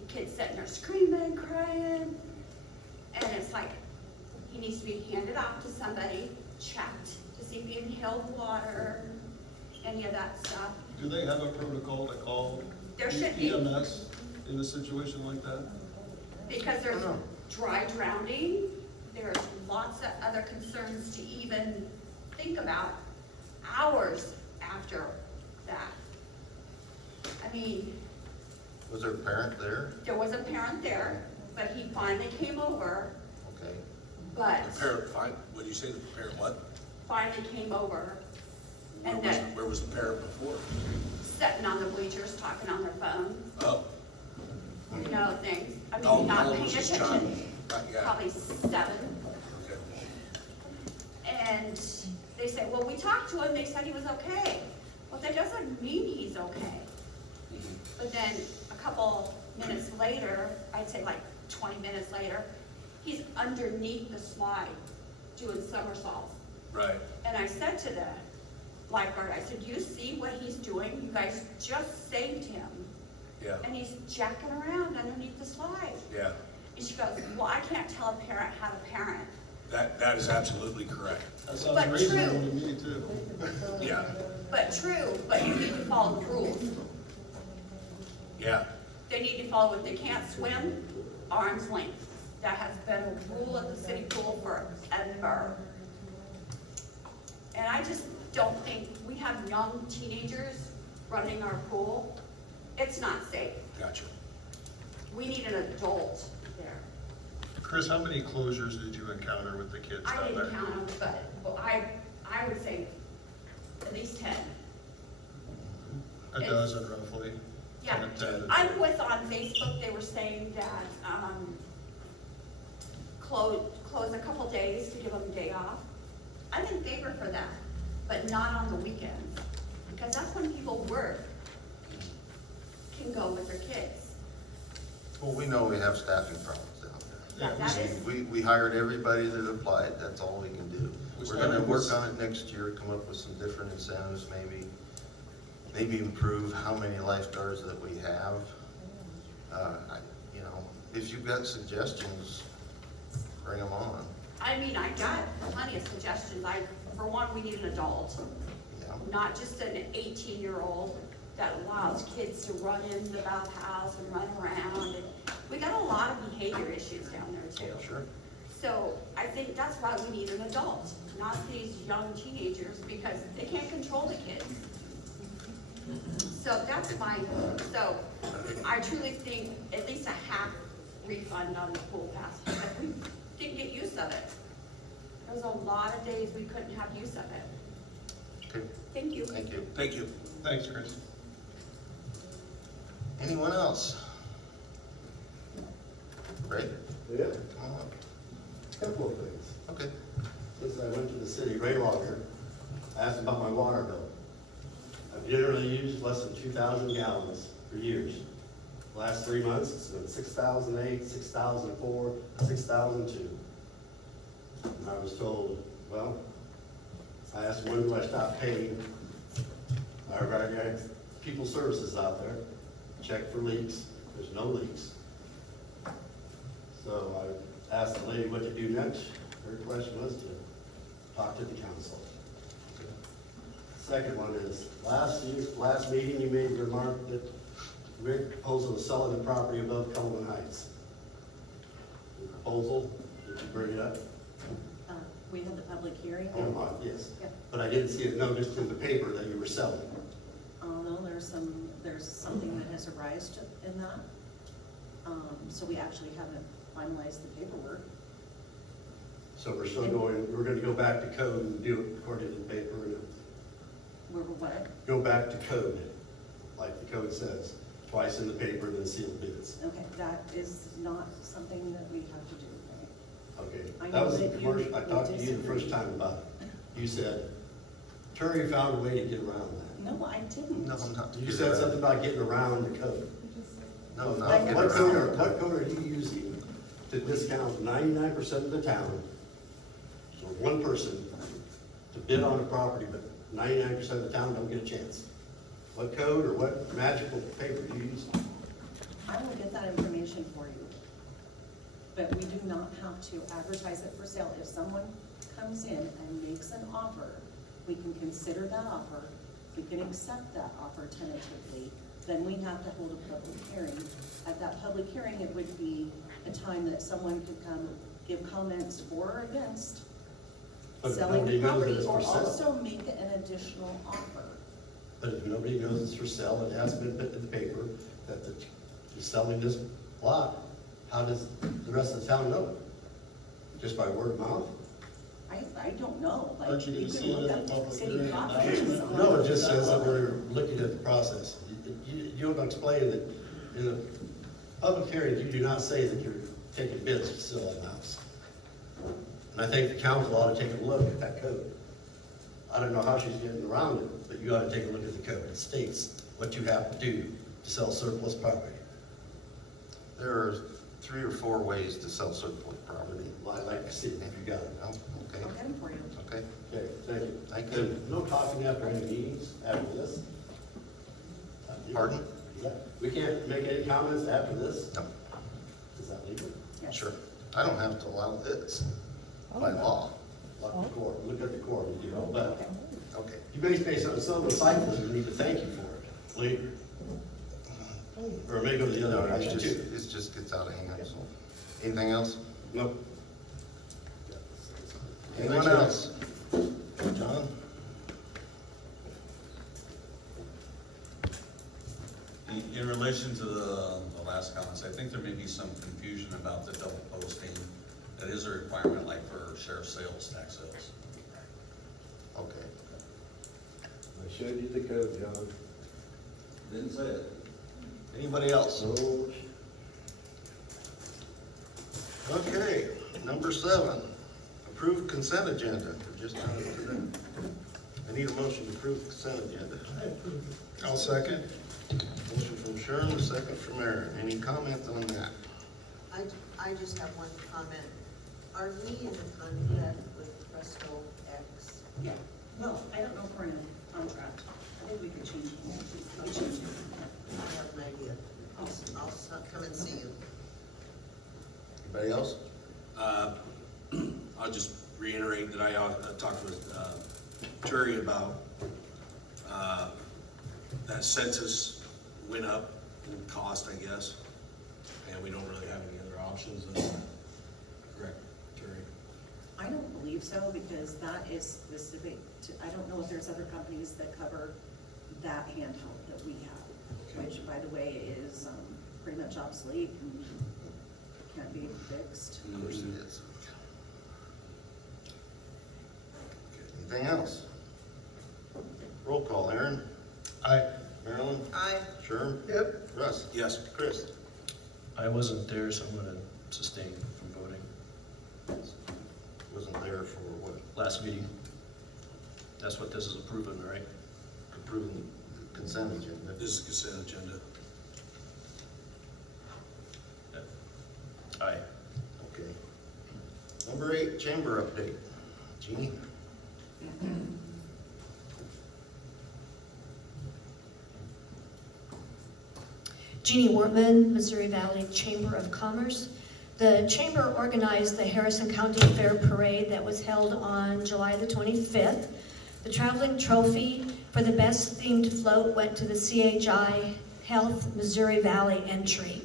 The kid's sitting there screaming, crying, and it's like, he needs to be handed off to somebody, checked to see if he inhaled water, any of that stuff. Do they have a protocol to call There should be. EMS in a situation like that? Because there's dry drowning, there's lots of other concerns to even think about hours after that. I mean, Was there a parent there? there was a parent there, but he finally came over, Okay. but The parent, what do you say, the parent what? finally came over. Where And was, then where was the parent before? sitting on the bleachers, talking on their phone, Oh, you know, things. I How mean, not old paying was this attention. child? Yeah. Probably 7. okay. And they said, well, we talked to him, they said he was okay. Well, that doesn't mean he's okay. But then a couple minutes later, I'd say like 20 minutes later, he's underneath the slide doing somersaults. Right. And I said to the lifeguard, I said, you see what he's doing? You guys just saved him. Yeah, And he's jacking around underneath the slide. yeah. And she goes, well, I can't tell a parent how to parent. That is absolutely correct. That sounds But reasonable true. to me too. Yeah, But true, but you need to follow the rules. yeah. They need to follow it. They can't swim, arm's length. That has been a rule at the city pool forever. And I just don't think, we have young teenagers running our pool. It's not safe. Gotcha. We need an adult there. Chris, how many closures did you encounter with the kids I down there? didn't count them, but I would say at least 10. A dozen roughly? Yeah, 10. I'm with on Facebook, they were saying that, close a couple days to give them a day off. I'm in favor for that, but not on the weekends, because that's when people work, can go with their kids. Well, we know we have staffing problems down there. Yeah, that is, We hired everybody that applied, that's all we can do. We We're gonna started work with- on it next year, come up with some different incentives, maybe improve how many lifeguards that we have. You know, if you've got suggestions, bring them on. I mean, I got plenty of suggestions. For one, we need an adult, Yeah. not just an 18-year-old that allows kids to run in the bathhouse and run around. And we got a lot of behavior issues down there too. Sure. So I think that's why we need an adult, not these young teenagers, because they can't control the kids. So that's fine. So I truly think at least a half refund on the pool pass, because we didn't get use of it. There was a lot of days we couldn't have use of it. Okay, Thank you. thank you. Thank you. Thanks, Chris. Anyone else? Ray? Yeah, Come on up. couple of things. Okay. Since I went to the city Ray Longer, I asked about my water bill. I've generally used less than 2,000 gallons for years. Last 3 months, it's been 6,008, 6,004, 6,002. And I was told, well, I asked when do I stop paying? I got people services out there, check for leaks, there's no leaks. So I asked the lady what to do next. Her question was to talk to the council. Second one is, last meeting you made the remark that we're proposing to selling the property above Cullen Heights. The proposal, did you bring it up? We had the public hearing. Oh, yes. Yeah. But I didn't see it noticed in the paper that you were selling. Oh, no, there's something that has arisen in that. So we actually haven't finalized the paperwork. So we're still we're gonna go back to code and do it according to the paper and We're what? go back to code, like the code says, twice in the paper and then sealed bids. Okay, that is not something that we have to do, right? Okay, I that know was the that you commercial, I talked to you the disagree. first time about it. You said, Terry found a way to get around that. No, I didn't. No, I'm not. You said something about getting around the code. No, not What getting what around. code are you using to discount 99% of the town? So one person to bid on a property, but 99% of the town don't get a chance. What code or what magical paper are you using? I will get that information for you. But we do not have to advertise it for sale. If someone comes in and makes an offer, we can consider that offer. We can accept that offer tentatively. Then we have to hold a public hearing. At that public hearing, it would be a time that someone could come give comments for or against But if selling nobody the knows that property, it's or for sale. also make an additional offer. But if nobody knows it's for sale, it hasn't been put in the paper that he's selling this lot, how does the rest of the town know? Just by word of mouth? I don't know, like, Aren't you you gonna can see it look in the up public city hearing properties announcement? on- No, it just says that we're looking at the process. You don't explain that in a public hearing, you do not say that you're taking bids to sell that house. And I think the council ought to take a look at that code. I don't know how she's getting around it, but you ought to take a look at the code. It states what you have to do to sell surplus property. There are 3 or 4 ways to sell surplus property. Well, I'd like to see it if you got it. Oh, okay, I'll get them for you. okay. Okay, thank you. Thank you. And no talking after any meetings after this? Pardon? Yeah, we can't make any comments after this? No, Is that legal? Yes. sure. I don't have to allow this by law. Look at the court, look at the court, you know, but Okay. you may say some of the cycles, we need to thank you for it later. Or it may go the No, other it's direction just, too. it just gets out of hand, so. Anything else? Nope. Anyone else? John? In relation to the last comments, I think there may be some confusion about the double posting. That is a requirement like for sheriff's sales, tax sales. Okay. I showed you the code, John. Didn't say it. Anybody else? So, Okay, number 7, approved consent agenda. We're just on it today. I need a motion to approve the consent agenda. I'll second. Motion from Sherm, a second from Aaron. Any comment on that? I just have one comment. Are we in a contract with Presto X? Yeah, well, I don't know if we're in a contract. I think we could change it. We could change it. I have an idea. I'll come and see you. Anybody else? I'll just reiterate that I talked with Terry about that census went up in cost, I guess, and we don't really have any other options than that. Correct, Terry? I don't believe so, because that is specific to, I don't know if there's other companies that cover that handheld that we have, Okay. which, by the way, is pretty much obsolete and can't be fixed. Of course it is. Anything else? Roll call, Aaron? Aye. Marilyn? Aye. Sherm? Yep. Russ? Yes. Chris? I wasn't there, so I'm gonna sustain from voting. Wasn't there for what? Last meeting. That's what this is approving, right? Approving the consent agenda. This is consent agenda. Aye. Okay. Number 8, chamber update. Jeannie? Jeannie Wortman, Missouri Valley Chamber of Commerce. The Chamber organized the Harrison County Fair Parade that was held on July the 25th. The traveling trophy for the best themed float went to the CHI Health Missouri Valley entry.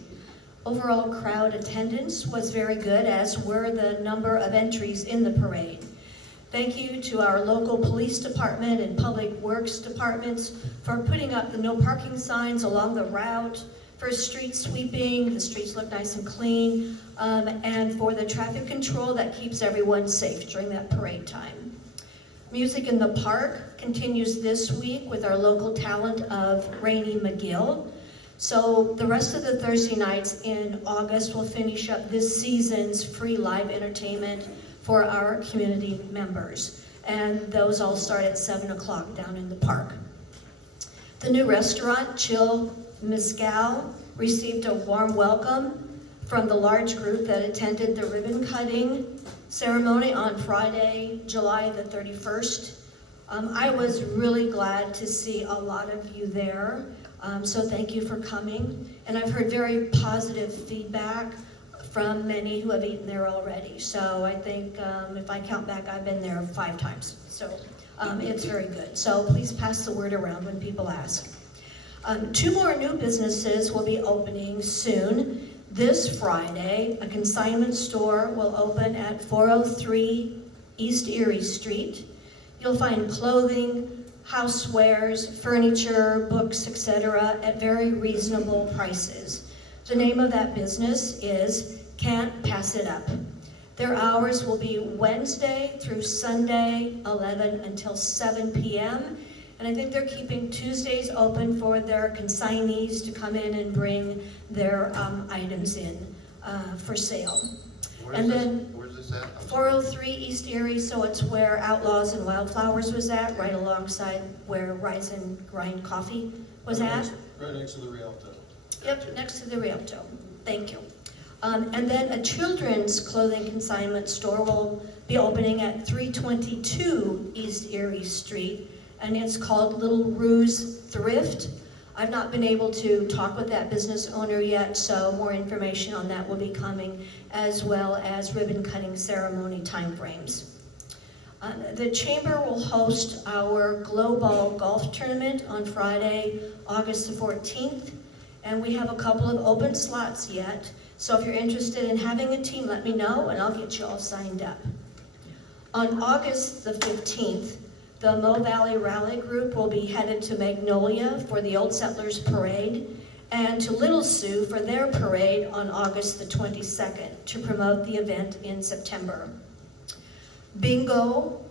Overall crowd attendance was very good, as were the number of entries in the parade. Thank you to our local police department and public works departments for putting up the no parking signs along the route, for street sweeping, the streets look nice and clean, and for the traffic control that keeps everyone safe during that parade time. Music in the Park continues this week with our local talent of Rainey McGill. So the rest of the Thursday nights in August will finish up this season's free live entertainment for our community members. and those all start at 7 o'clock down in the park. The new restaurant, Chill Mezcal, received a warm welcome from the large group that attended the ribbon cutting ceremony on Friday, July the 31st. I was really glad to see a lot of you there, so thank you for coming. And I've heard very positive feedback from many who have eaten there already. So I think if I count back, I've been there 5 times. So it's very good. So please pass the word around when people ask. 2 more new businesses will be opening soon. This Friday, a consignment store will open at 403 East Erie Street. You'll find clothing, housewares, furniture, books, etc. at very reasonable prices. The name of that business is Can't Pass It Up. Their hours will be Wednesday through Sunday, 11 until 7 p.m. And I think they're keeping Tuesdays open for their consignees to come in and bring their items in for sale. Where's this at? 403 East Erie, so it's where Outlaws and Wildflowers was at, right alongside where Rise and Grind Coffee was at. Right next to the Rialto. Yep, next to the Rialto. Thank you. And then a children's clothing consignment store will be opening at 322 East Erie Street, and it's called Little Ruse Thrift. I've not been able to talk with that business owner yet, so more information on that will be coming, as well as ribbon cutting ceremony timeframes. The Chamber will host our Global Golf Tournament on Friday, August the 14th, and we have a couple of open slots yet. So if you're interested in having a team, let me know and I'll get you all signed up. On August the 15th, the Mo Valley Rally Group will be headed to Magnolia for the Old Settlers Parade and to Little Sioux for their parade on August the 22nd to promote the event in September. Bingo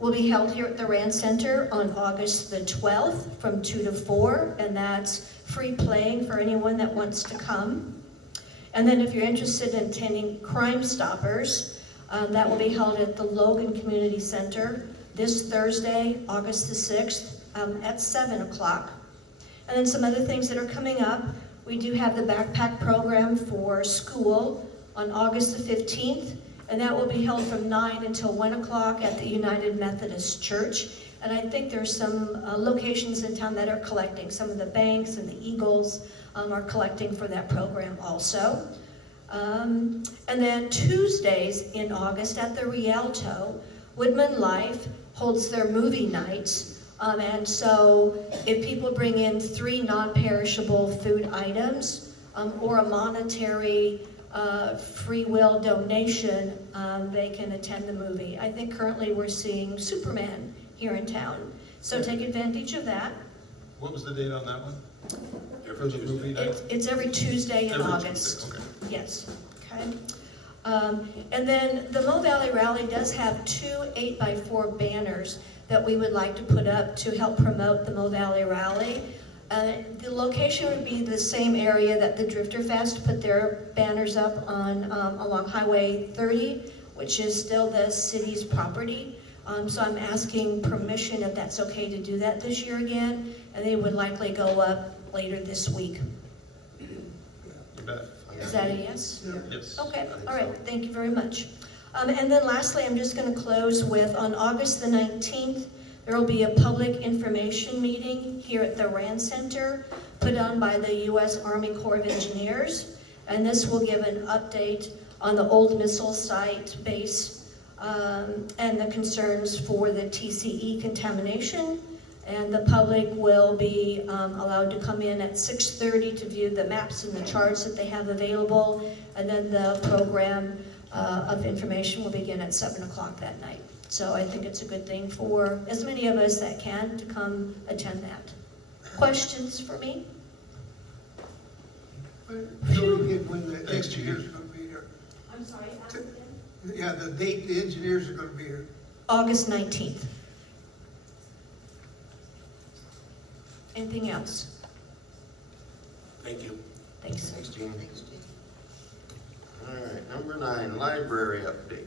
will be held here at the Rand Center on August the 12th from 2 to 4, and that's free playing for anyone that wants to come. And then if you're interested in attending Crime Stoppers, that will be held at the Logan Community Center this Thursday, August the 6th, at 7 o'clock. And then some other things that are coming up. We do have the backpack program for school on August the 15th, and that will be held from 9 until 1 o'clock at the United Methodist Church. And I think there's some locations in town that are collecting. Some of the banks and the Eagles are collecting for that program also. And then Tuesdays in August at the Rialto, Woodman Life holds their movie nights. And so if people bring in 3 non-perishable food items or a monetary free will donation, they can attend the movie. I think currently we're seeing Superman here in town. So take advantage of that. What was the date on that one? Every For the movie night? It's every Tuesday in Every August. Tuesday, okay. Yes, okay. And then the Mo Valley Rally does have 2 8x4 banners that we would like to put up to help promote the Mo Valley Rally. The location would be the same area that the Drifter Fest put their banners up on along Highway 30, which is still the city's property. So I'm asking permission if that's okay to do that this year again, and they would likely go up later this week. You bet. Is that a yes? Yes. Okay, all right, thank you very much. And then lastly, I'm just going to close with, on August the 19th, there will be a public information meeting here at the Rand Center put on by the U.S. Army Corps of Engineers, and this will give an update on the old missile site base and the concerns for the TCE contamination. And the public will be allowed to come in at 6:30 to view the maps and the charts that they have available, and then the program of information will begin at 7 o'clock that night. So I think it's a good thing for as many of us that can to come attend that. Questions for me? So we get when the engineers are gonna be here. I'm sorry, Yeah, the date the engineers are gonna be here. August 19th. Anything else? Thank you. Thanks. Thanks, Gene. All right, number 9, library update.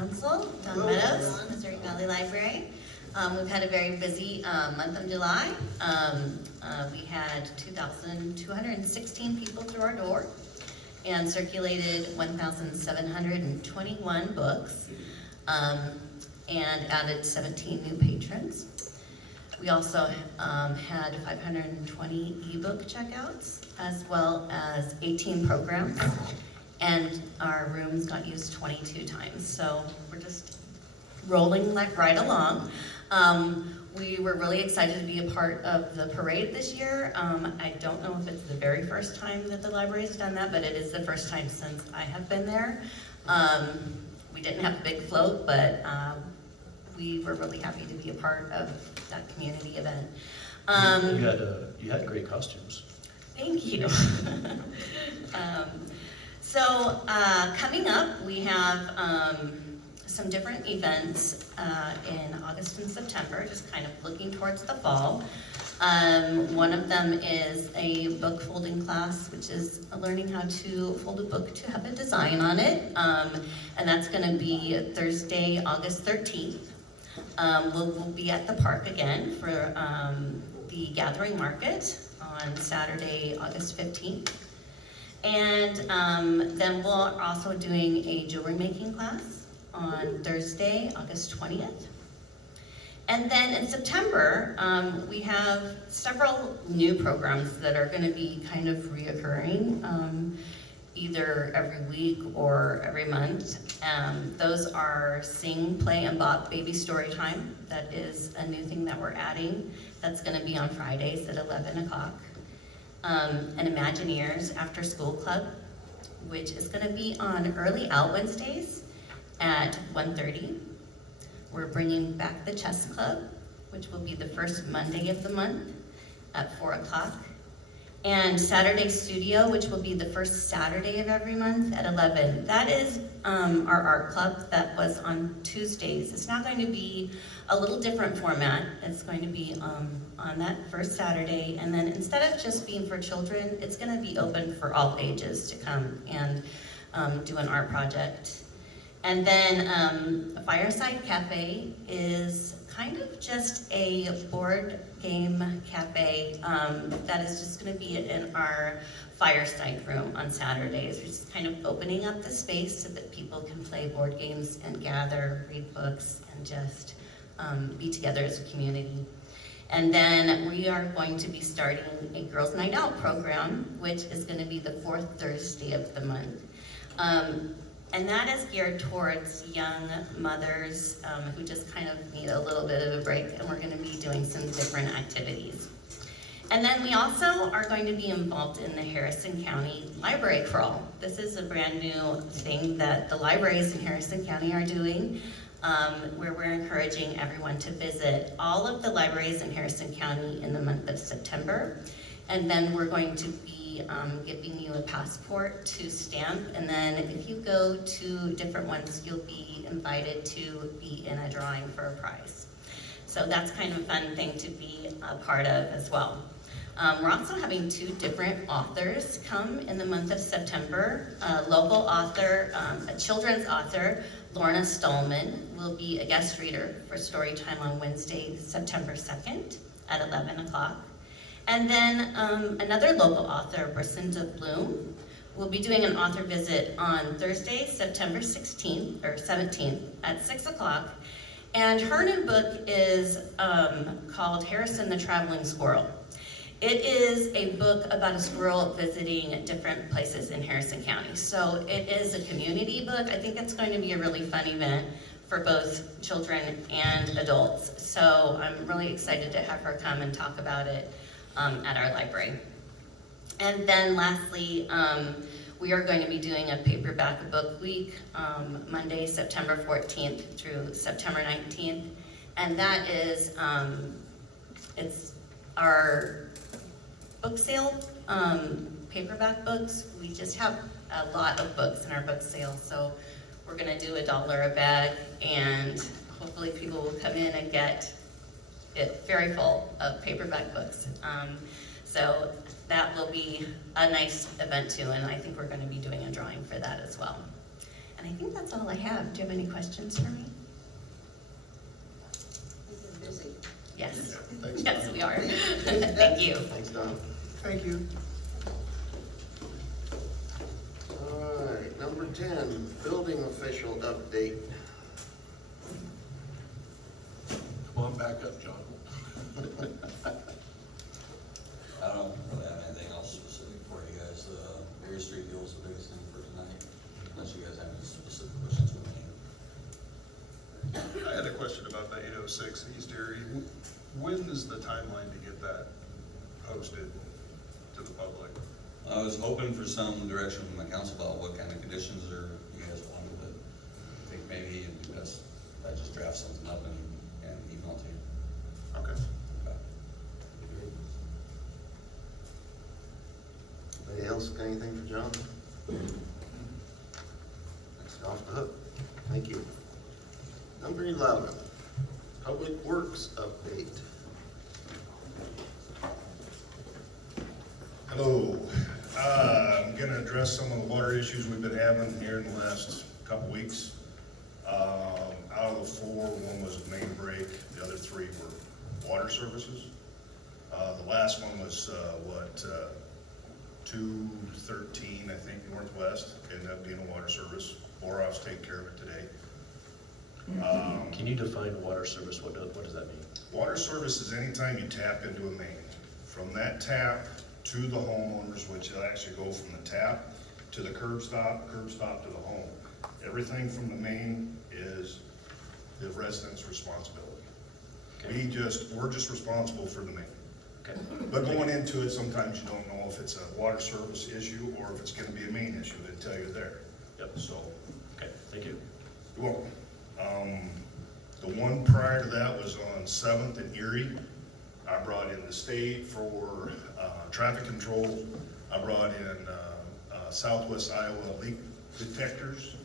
Council, Don Hello. Meadows, Missouri Valley Library. We've had a very busy month of July. We had 2,216 people through our door and circulated 1,721 books and added 17 new patrons. We also had 520 ebook checkouts, as well as 18 programs, and our rooms got used 22 times. So we're just rolling like right along. We were really excited to be a part of the parade this year. I don't know if it's the very first time that the library has done that, but it is the first time since I have been there. We didn't have a big float, but we were really happy to be a part of that community event. You had great costumes. Thank you. So coming up, we have some different events in August and September, just kind of looking towards the fall. One of them is a book folding class, which is learning how to fold a book to have a design on it. And that's going to be Thursday, August 13th. We'll be at the park again for the Gathering Market on Saturday, August 15th. And then we're also doing a jewelry making class on Thursday, August 20th. And then in September, we have several new programs that are going to be kind of reoccurring, either every week or every month. Those are Sing, Play, and Bop Baby Story Time. That is a new thing that we're adding. That's going to be on Fridays at 11 o'clock. An Imagineers After School Club, which is going to be on Early Out Wednesdays at 1:30. We're bringing back the Chess Club, which will be the first Monday of the month at 4 o'clock. And Saturday Studio, which will be the first Saturday of every month at 11. That is our art club that was on Tuesdays. It's now going to be a little different format. It's going to be on that first Saturday. And then instead of just being for children, it's going to be open for all ages to come and do an art project. And then a Fireside Cafe is kind of just a board game cafe that is just going to be in our fireside room on Saturdays. We're just kind of opening up the space so that people can play board games and gather, read books, and just be together as a community. And then we are going to be starting a Girls' Night Out program, which is going to be the fourth Thursday of the month. And that is geared towards young mothers who just kind of need a little bit of a break, and we're going to be doing some different activities. And then we also are going to be involved in the Harrison County Library Crawl. This is a brand new thing that the libraries in Harrison County are doing, where we're encouraging everyone to visit all of the libraries in Harrison County in the month of September. And then we're going to be giving you a passport to stamp, and then if you go to different ones, you'll be invited to be in a drawing for a prize. So that's kind of a fun thing to be a part of as well. We're also having 2 different authors come in the month of September. A local author, a children's author, Lorna Stallman, will be a guest reader for Storytime on Wednesday, September 2nd at 11 o'clock. And then another local author, Bracinda Bloom, will be doing an author visit on Thursday, September 16th or 17th at 6 o'clock. And her new book is called Harrison the Traveling Squirrel. It is a book about a squirrel visiting different places in Harrison County. So it is a community book. I think it's going to be a really fun event for both children and adults. So I'm really excited to have her come and talk about it at our library. And then lastly, we are going to be doing a paperback book week, Monday, September 14th through September 19th. And that is, it's our book sale, paperback books. We just have a lot of books in our book sale, so we're gonna do $1 a bag, and hopefully people will come in and get it very full of paperback books. So that will be a nice event too, and I think we're going to be doing a drawing for that as well. And I think that's all I have. Do you have any questions for me? We've been busy. Yes. Thanks, Yes, Don. we are. Thank you. Thanks, Don. Thank you. All right, number 10, building official update. Come on back up, John. I don't really have anything else specific for you guys. Berry Street deal is the biggest thing for tonight, unless you guys have any specific questions for me. I had a question about the 806 East Erie. When is the timeline to get that posted to the public? I was hoping for some direction from the council about what kind of conditions are you guys wanted, but I think maybe it'd be best if I just draft something up and email to you. Okay. Anybody else got anything for John? That's off the hook. Thank you. Number 11, Public Works update. Hello. I'm gonna address some of the water issues we've been having here in the last couple weeks. Out of the 4, one was a main break, the other 3 were water services. The last one was, 213, I think, Northwest, ended up being a water service. Boros taking care of it today. Can you define water service? What does that mean? Water service is anytime you tap into a main. From that tap to the homeowners, which will actually go from the tap to the curb stop to the home. Everything from the main is the resident's responsibility. Okay. We're just responsible for the main. Okay. But going into it, sometimes you don't know if it's a water service issue or if it's gonna be a main issue. They tell you there. Yep. So, Okay, thank you. you're welcome. The one prior to that was on 7th and Erie. I brought in the state for traffic control. I brought in Southwest Iowa leak detectors.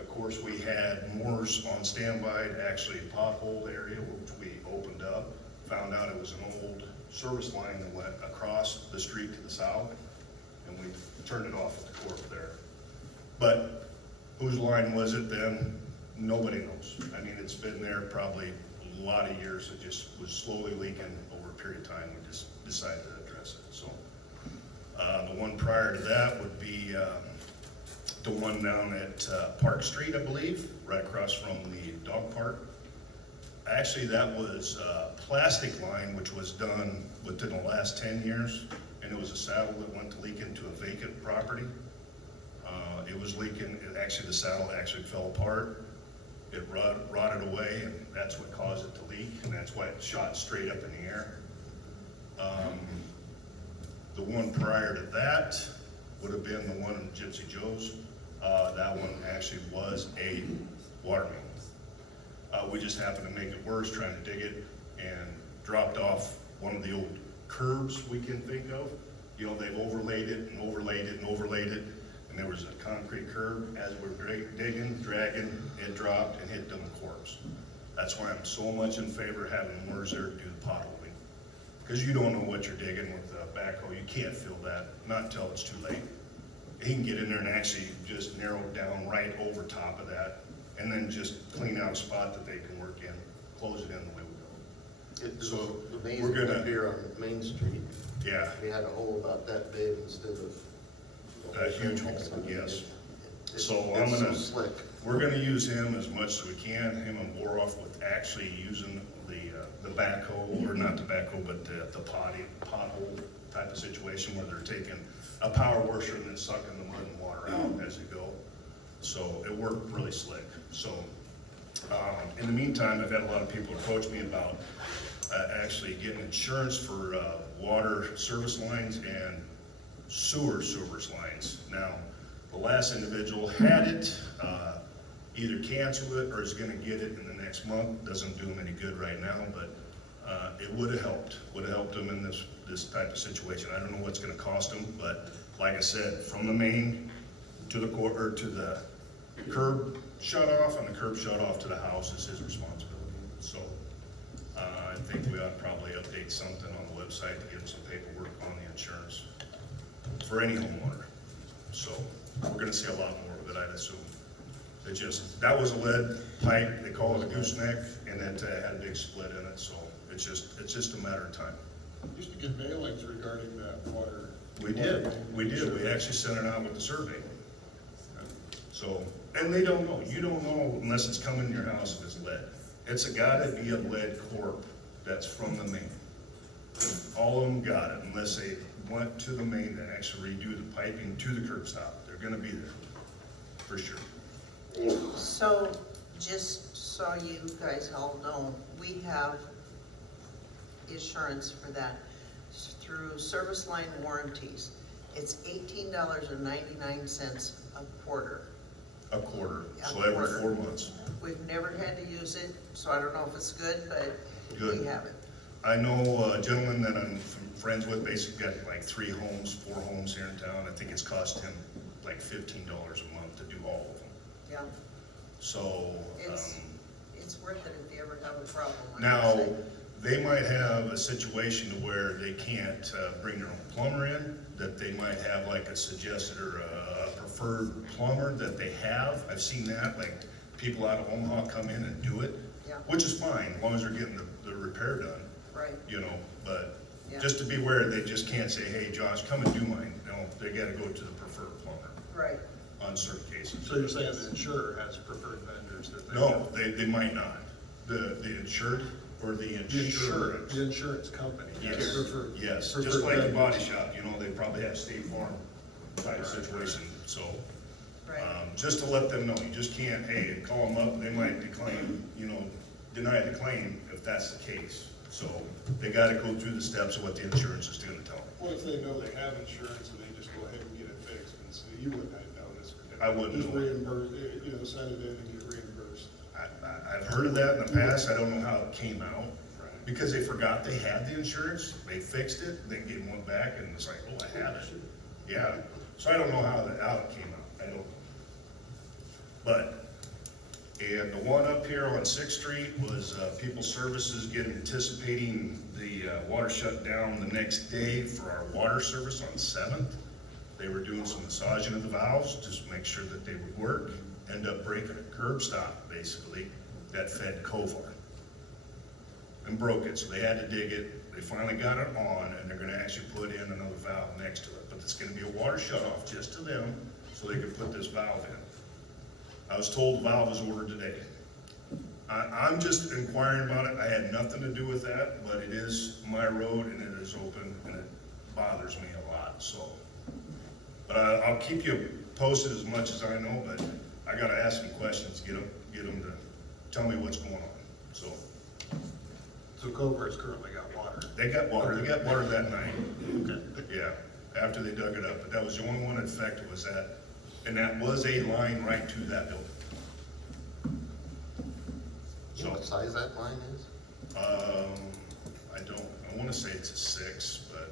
Of course, we had Moore's on standby to actually pothole the area, which we opened up. Found out it was an old service line that went across the street to the south, and we turned it off at the corp there. But whose line was it then? Nobody knows. I mean, it's been there probably a lot of years. It just was slowly leaking over a period of time. We just decided to address it, so. The one prior to that would be the one down at Park Street, I believe, right across from the dog park. Actually, that was a plastic line which was done within the last 10 years, and it was a saddle that went to leak into a vacant property. It was leaking, the saddle actually fell apart. It rotted away, and that's what caused it to leak, and that's why it shot straight up in the air. The one prior to that would have been the one in Gypsy Joe's. That one actually was a water main. We just happened to make it worse trying to dig it and dropped off one of the old curbs we can think of. You know, they've overlaid it and overlaid it and overlaid it, and there was a concrete curb. As we're digging, dragging, it dropped and hit the corpse. That's why I'm so much in favor of having Moore's there to do the potholing. Because you don't know what you're digging with the backhoe. You can't fill that, not until it's too late. He can get in there and actually just narrow it down right over top of that, and then just clean out a spot that they can work in, close it in the way we go. It's So, amazing we're gonna- up here on Main Street. Yeah, We had a hole about that big instead of. a huge hole, yes. It's So so slick. we're gonna use him as much as we can, him and Boroff, with actually using the backhoe, or not the backhoe, but the pothole type of situation where they're taking a power washer and then sucking the mud and water out as they go. So it worked really slick. So, in the meantime, I've had a lot of people approach me about actually getting insurance for water service lines and service lines. Now, the last individual had it, either canceled it or is gonna get it in the next month. Doesn't do him any good right now, but it would've helped him in this type of situation. I don't know what's gonna cost him, but like I said, from the main to the curb shut off, and the curb shut off to the house is his responsibility. So, I think we ought to probably update something on the website to give him some paperwork on the insurance for any homeowner. So, we're gonna see a lot more of it, I'd assume. It just, that was a lead pipe, they call it a gooseneck, and it had a big split in it, so it's just a matter of time. Used to get mailings regarding that water. We did, we actually sent it out with the survey. So, and they don't know, you don't know unless it's coming in your house if it's lead. It's gotta be a lead core that's from the main. All of them got it, unless they went to the main to actually redo the piping to the curb stop. They're gonna be there, for sure. So, just so you guys all know, we have insurance for that through service line warranties. It's $18.99 a quarter. A quarter, A so every quarter. 4 months. We've never had to use it, so I don't know if it's good, but Good. we have it. I know a gentleman that I'm friends with, basically got like 4 homes here in town. I think it's cost him like $15 a month to do all of them. Yeah, So, it's worth it if you ever have a problem. like I now, say. they might have a situation to where they can't bring their own plumber in, that they might have like a suggested or a preferred plumber that they have. I've seen that, like people out of Omaha come in and do it, Yeah. which is fine, as long as they're getting the repair done, Right, you know, but Yeah. just to be aware, they just can't say, hey, Josh, come and do mine. No, they gotta go to the preferred plumber right. on certain cases. So you're saying the insurer has preferred vendors that they No, have? they might not. The insured or the insurance. The insurance company. Yes, Preferred- yes, preferred just like the vendors. body shop, you know, they probably have State Farm type situation, so. Right. Just to let them know, you just can't, hey, call them up, they might decline, deny the claim if that's the case. So they gotta go through the steps of what the insurance is gonna tell them. What if they know they have insurance and they just go ahead and get it fixed, and so you wouldn't have noticed? I wouldn't Just know. reimburse, send it in and get reimbursed. I've heard of that in the past, I don't know how it came out. Because they forgot they had the insurance, they fixed it, then gave one back, and it's like, oh, I have it. Yeah, so I don't know how it came out, I don't know. But, and the one up here on 6th Street was People Services anticipating the water shut down the next day for our water service on 7th. They were doing some massaging of the valves, just to make sure that they would work. End up breaking a curb stop, basically, that fed Kovar. And broke it, so they had to dig it. They finally got it on, and they're gonna actually put in another valve next to it. But it's gonna be a water shut-off just to them, so they could put this valve in. I was told the valve was ordered today. I'm just inquiring about it. I had nothing to do with that, but it is my road, and it is open, and it bothers me a lot, so. But I'll keep you posted as much as I know, but I gotta ask some questions, get them to tell me what's going on, so. So Covert's currently got water. They got water that night. Okay. Yeah, after they dug it up, but that was the only one affected was that, and that was a line right to that building. You know what size that line is? I wanna say it's a 6, but,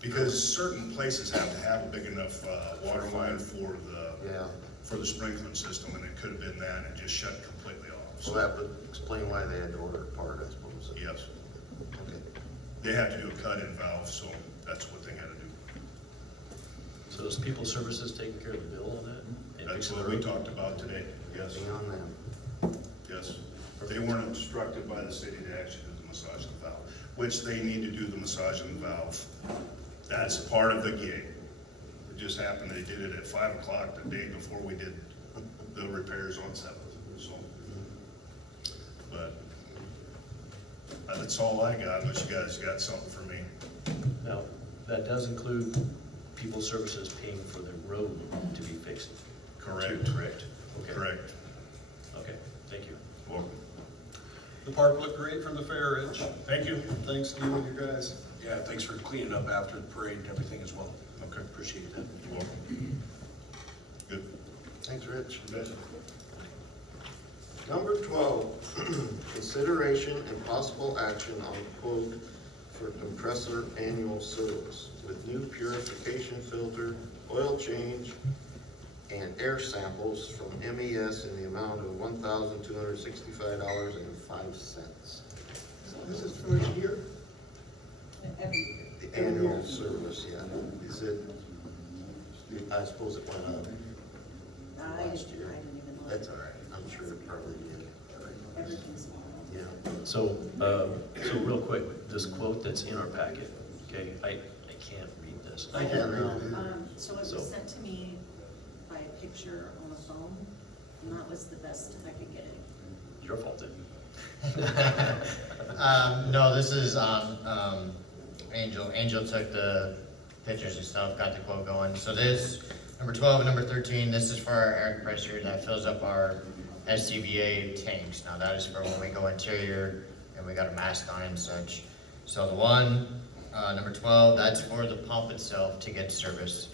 because certain places have to have a big enough, water line for the sprinkler system, and it could have been that, and it just shut completely off. So that would explain why they had to order it apart, I suppose. Yes. Okay. They have to do a cut-in valve, so that's what they had to do. So is People Services taking care of the bill on that? And That's fixing what the we road? talked about today, yes. Beyond them. Yes, they weren't instructed by the city to actually do the massage of the valve, which they need to do the massage of the valve. That's part of the gig. It just happened, they did it at 5 o'clock the day before we did the repairs on 7th, so. But that's all I got, unless you guys got something for me. Now, that does include People Services paying for the road to be fixed? Correct. Correct. Okay. Correct. Okay, thank you. Welcome. The park looked great from the fair, Rich. Thank you. Thanks to you and your guys. Yeah, thanks for cleaning up after the parade and everything as well. Okay. Appreciate that. You're welcome. Good. Thanks, Rich. Number 12, consideration and possible action on quote for compressor annual service with new purification filter, oil change, and air samples from MES in the amount of $1,265.05. This is for a year? The annual service, yeah. Is it, I suppose it went up I last year. didn't even That's all right, I'm sure it probably did. Everything's small. Yeah. So, so real quick, this quote that's in our packet, okay, I can't read this. I can't read it either. So it So- was sent to me by a picture on a phone, and that was the best I could get it. Your fault then. No, this is on, Angel. Angel took the pictures and stuff, got the quote going. So this, number 12 and number 13, this is for our air compressor that fills up our SCBA tanks. Now that is for when we go interior and we got a mask on and such. So the one, number 12, that's for the pump itself to get service.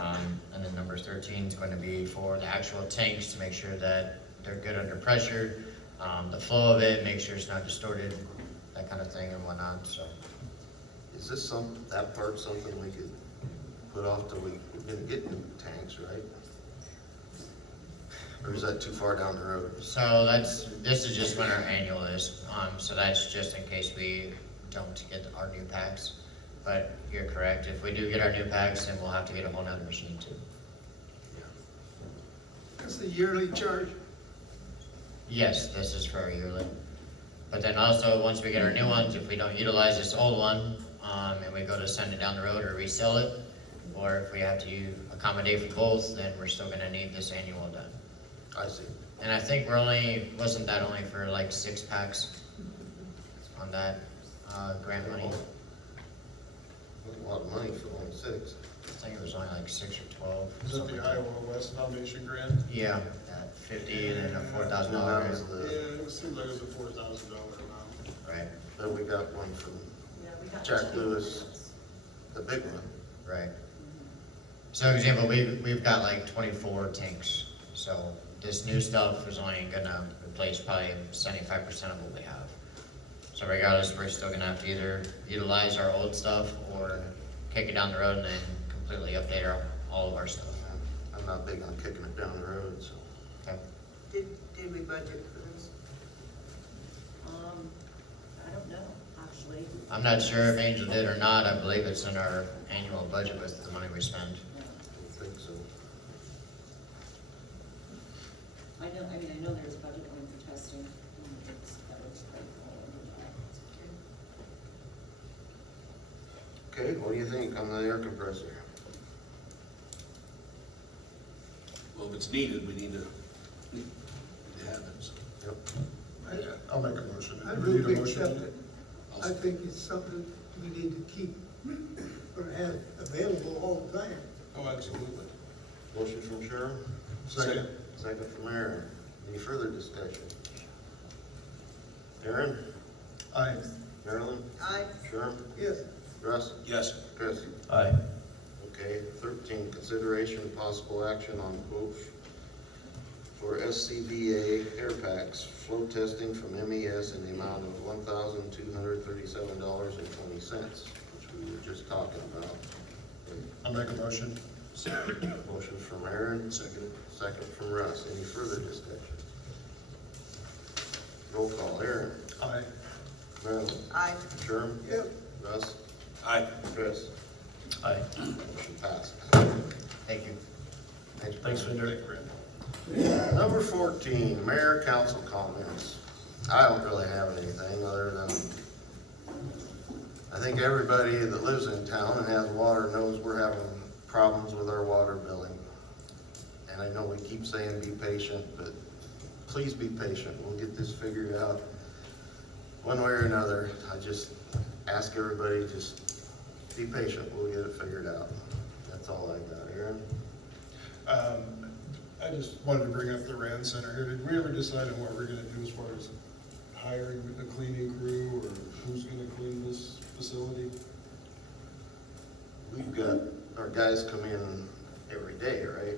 And then number 13 is going to be for the actual tanks to make sure that they're good under pressure, the flow of it, make sure it's not distorted, that kind of thing and whatnot, so. Is this that part something we could put off till we're gonna get new tanks, right? Or is that too far down the road? So this is just when our annual is, so that's just in case we don't get our new packs. But you're correct, if we do get our new packs, then we'll have to get a whole nother machine too. That's the yearly charge. Yes, this is for our yearly. But then also, once we get our new ones, if we don't utilize this old one, and we go to send it down the road or resell it, or if we have to accommodate for both, then we're still gonna need this annual done. I see. And I think wasn't that only for like 6 packs on that, grant money? That's a lot of money for only 6. I think it was only like 6 or 12. Is that something the like that. Iowa West Foundation grant? Yeah, that 50 and then a $4,000 No, that was grant. Yeah, it seemed like it was a $4,000 amount. Right, But we got one from Yeah, we got Jack two. Lewis, the big one. right. So example, we've got like 24 tanks, so this new stuff is only gonna replace probably 75% of what we have. So regardless, we're still gonna have to either utilize our old stuff or kick it down the road and then completely update all of our stuff. I'm not big on kicking it down the road, so. Okay. Did we budget for this? I don't know, actually. I'm not sure if Angel did or not, I believe it's in our annual budget with the money we spend. I think so. I know there's a budget going for testing. Okay, what do you think on the air compressor? Well, if it's needed, we need to have it, so. Yep. I'll make a motion. I Do we need move a we accept motion? it. I think it's something we need to keep, or have available all the time. Oh, absolutely. Motion from Cheryl? Second. Second from Aaron. Any further discussion? Aaron? Aye. Marilyn? Aye. Sherm? Yes. Russ? Yes. Chris? Aye. Okay, 13, consideration of possible action on quotes for SCBA air packs, flow testing from MES in the amount of $1,237.20, which we were just talking about. I'll make a motion. Motion from Aaron, Second. second from Russ. Any further discussion? Roll call, Aaron. Aye. Marilyn. Aye. Sherm. Yep. Russ. Aye. Chris. Aye. Motion passes. Thank you. Thanks, Vendor. Thank you, Brandon. Number 14, mayor council comments. I don't really have anything other than, I think everybody that lives in town and has water knows we're having problems with our water billing. And I know we keep saying be patient, but please be patient. We'll get this figured out one way or another. I just ask everybody, just be patient. We'll get it figured out. That's all I got. Aaron? I just wanted to bring up the RAN center here. Did we ever decide on what we're gonna do as far as hiring a cleaning crew or who's gonna clean this facility? We've got our guys come in every day, right?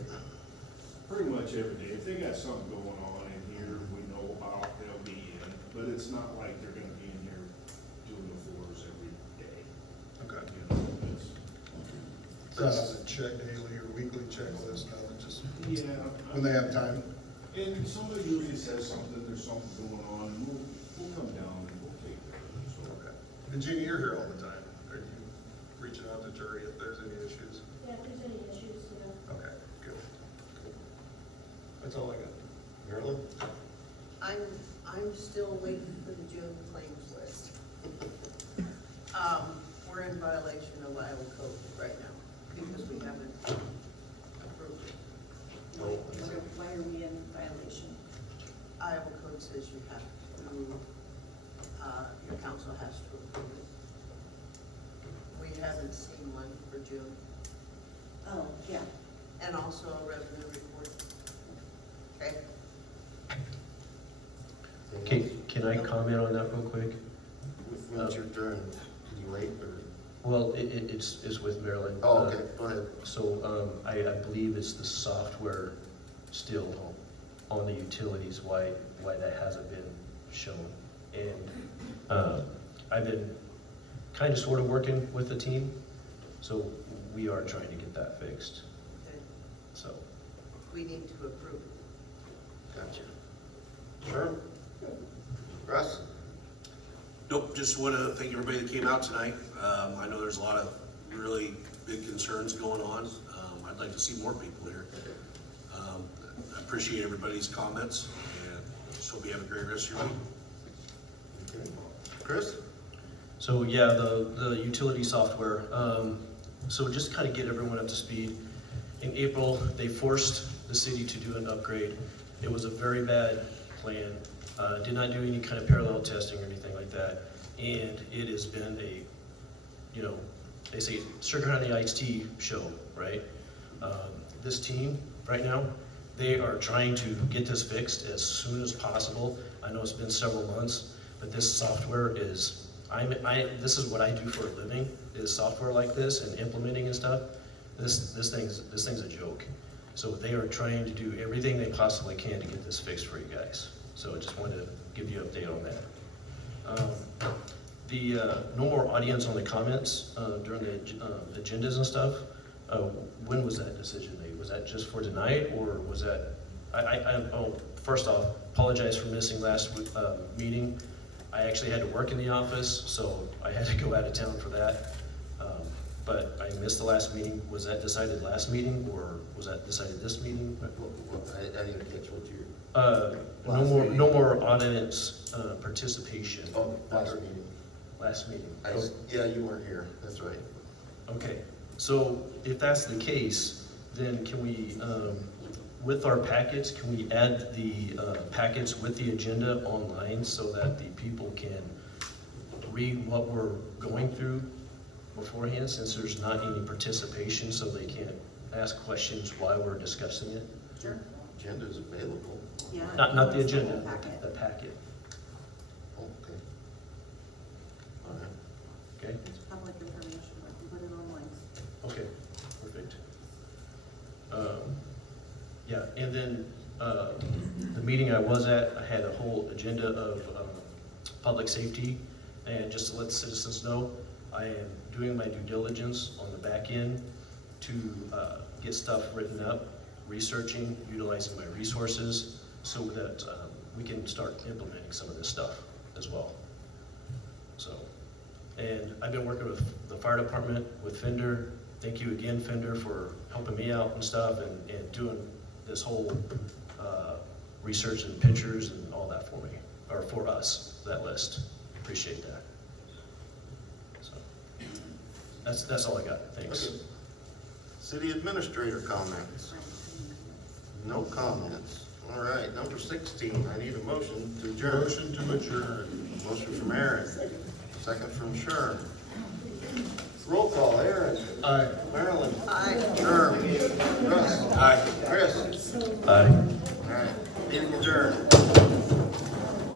Pretty much every day. If they got something going on in here, we know about, they'll be in, but it's not like they're gonna be in here doing the floors every day. Okay. You know, it's, It's not on a check daily or weekly checklist, no, it's just yeah. when they have time. And somebody usually says something, there's something going on, and we'll come down and we'll take care of it, so. Okay. And Jeannie, you're here all the time. Are you reaching out to Terry if there's any issues? Yeah, if there's any issues, Okay, good. That's all I got. Marilyn? I'm still waiting for the June claims list. We're in violation of Iowa code right now because we haven't approved it. Why are we in violation? Iowa code says you have to, your council has to approve it. We haven't seen one for June, Oh, yeah. and also a revenue report. Okay? Can I comment on that real quick? When's your turn? Can you wait or? Well, it's with Maryland. Oh, okay, go ahead. So, I believe it's the software still on the utilities, why that hasn't been shown. And, I've been kind of sort of working with the team, so we are trying to get that fixed, Okay. so. We need to approve it. Gotcha. Sure. Russ? Nope, just want to thank everybody that came out tonight. I know there's a lot of really big concerns going on. I'd like to see more people here. I appreciate everybody's comments, and just hope you have a great rest of your week. Okay. Chris? So yeah, the utility software, so just kind of get everyone up to speed. In April, they forced the city to do an upgrade. It was a very bad plan, did not do any kind of parallel testing or anything like that. And it has been a, you know, they say sugar on the iced tea show, right? This team right now, they are trying to get this fixed as soon as possible. I know it's been several months, but this software is, this is what I do for a living, is software like this and implementing and stuff. This thing's a joke. So they are trying to do everything they possibly can to get this fixed for you guys. So I just wanted to give you an update on that. No more audience on the comments during the agendas and stuff. When was that decision made? Was that just for tonight, or was that, first off, apologize for missing last meeting. I actually had to work in the office, so I had to go out of town for that. But I missed the last meeting. Was that decided last meeting, or was that decided this meeting? I didn't catch what you. No more audience participation. Oh, last meeting. Last meeting. Yeah, you weren't here, that's right. Okay, so if that's the case, then can we, with our packets, can we add the packets with the agenda online so that the people can read what we're going through beforehand, since there's not any participation, so they can't ask questions while we're discussing it? Sure. Agenda's available. Yeah. Not the agenda, The packet. the packet, Oh, okay. All right. okay? It's public information, I can put it online. Okay, perfect. Yeah, and then, the meeting I was at, I had a whole agenda of, public safety, and just to let citizens know, I am doing my due diligence on the back end to, get stuff written up, researching, utilizing my resources, so that, we can start implementing some of this stuff as well. So, and I've been working with the fire department, with Fender. Thank you again, Fender, for helping me out and stuff, and doing this whole research and pictures and all that for me, or for us, that list. Appreciate that. So, that's all I got. Thanks. Okay. City administrator comments? No comments. All right, number 16, I need a motion to adjourn. Motion to adjourn. Motion from Aaron, second from Sherm. Roll call, Aaron. Aye. Marilyn. Aye. Sherm. Russ. Aye. Chris. Aye. All right, meeting adjourned.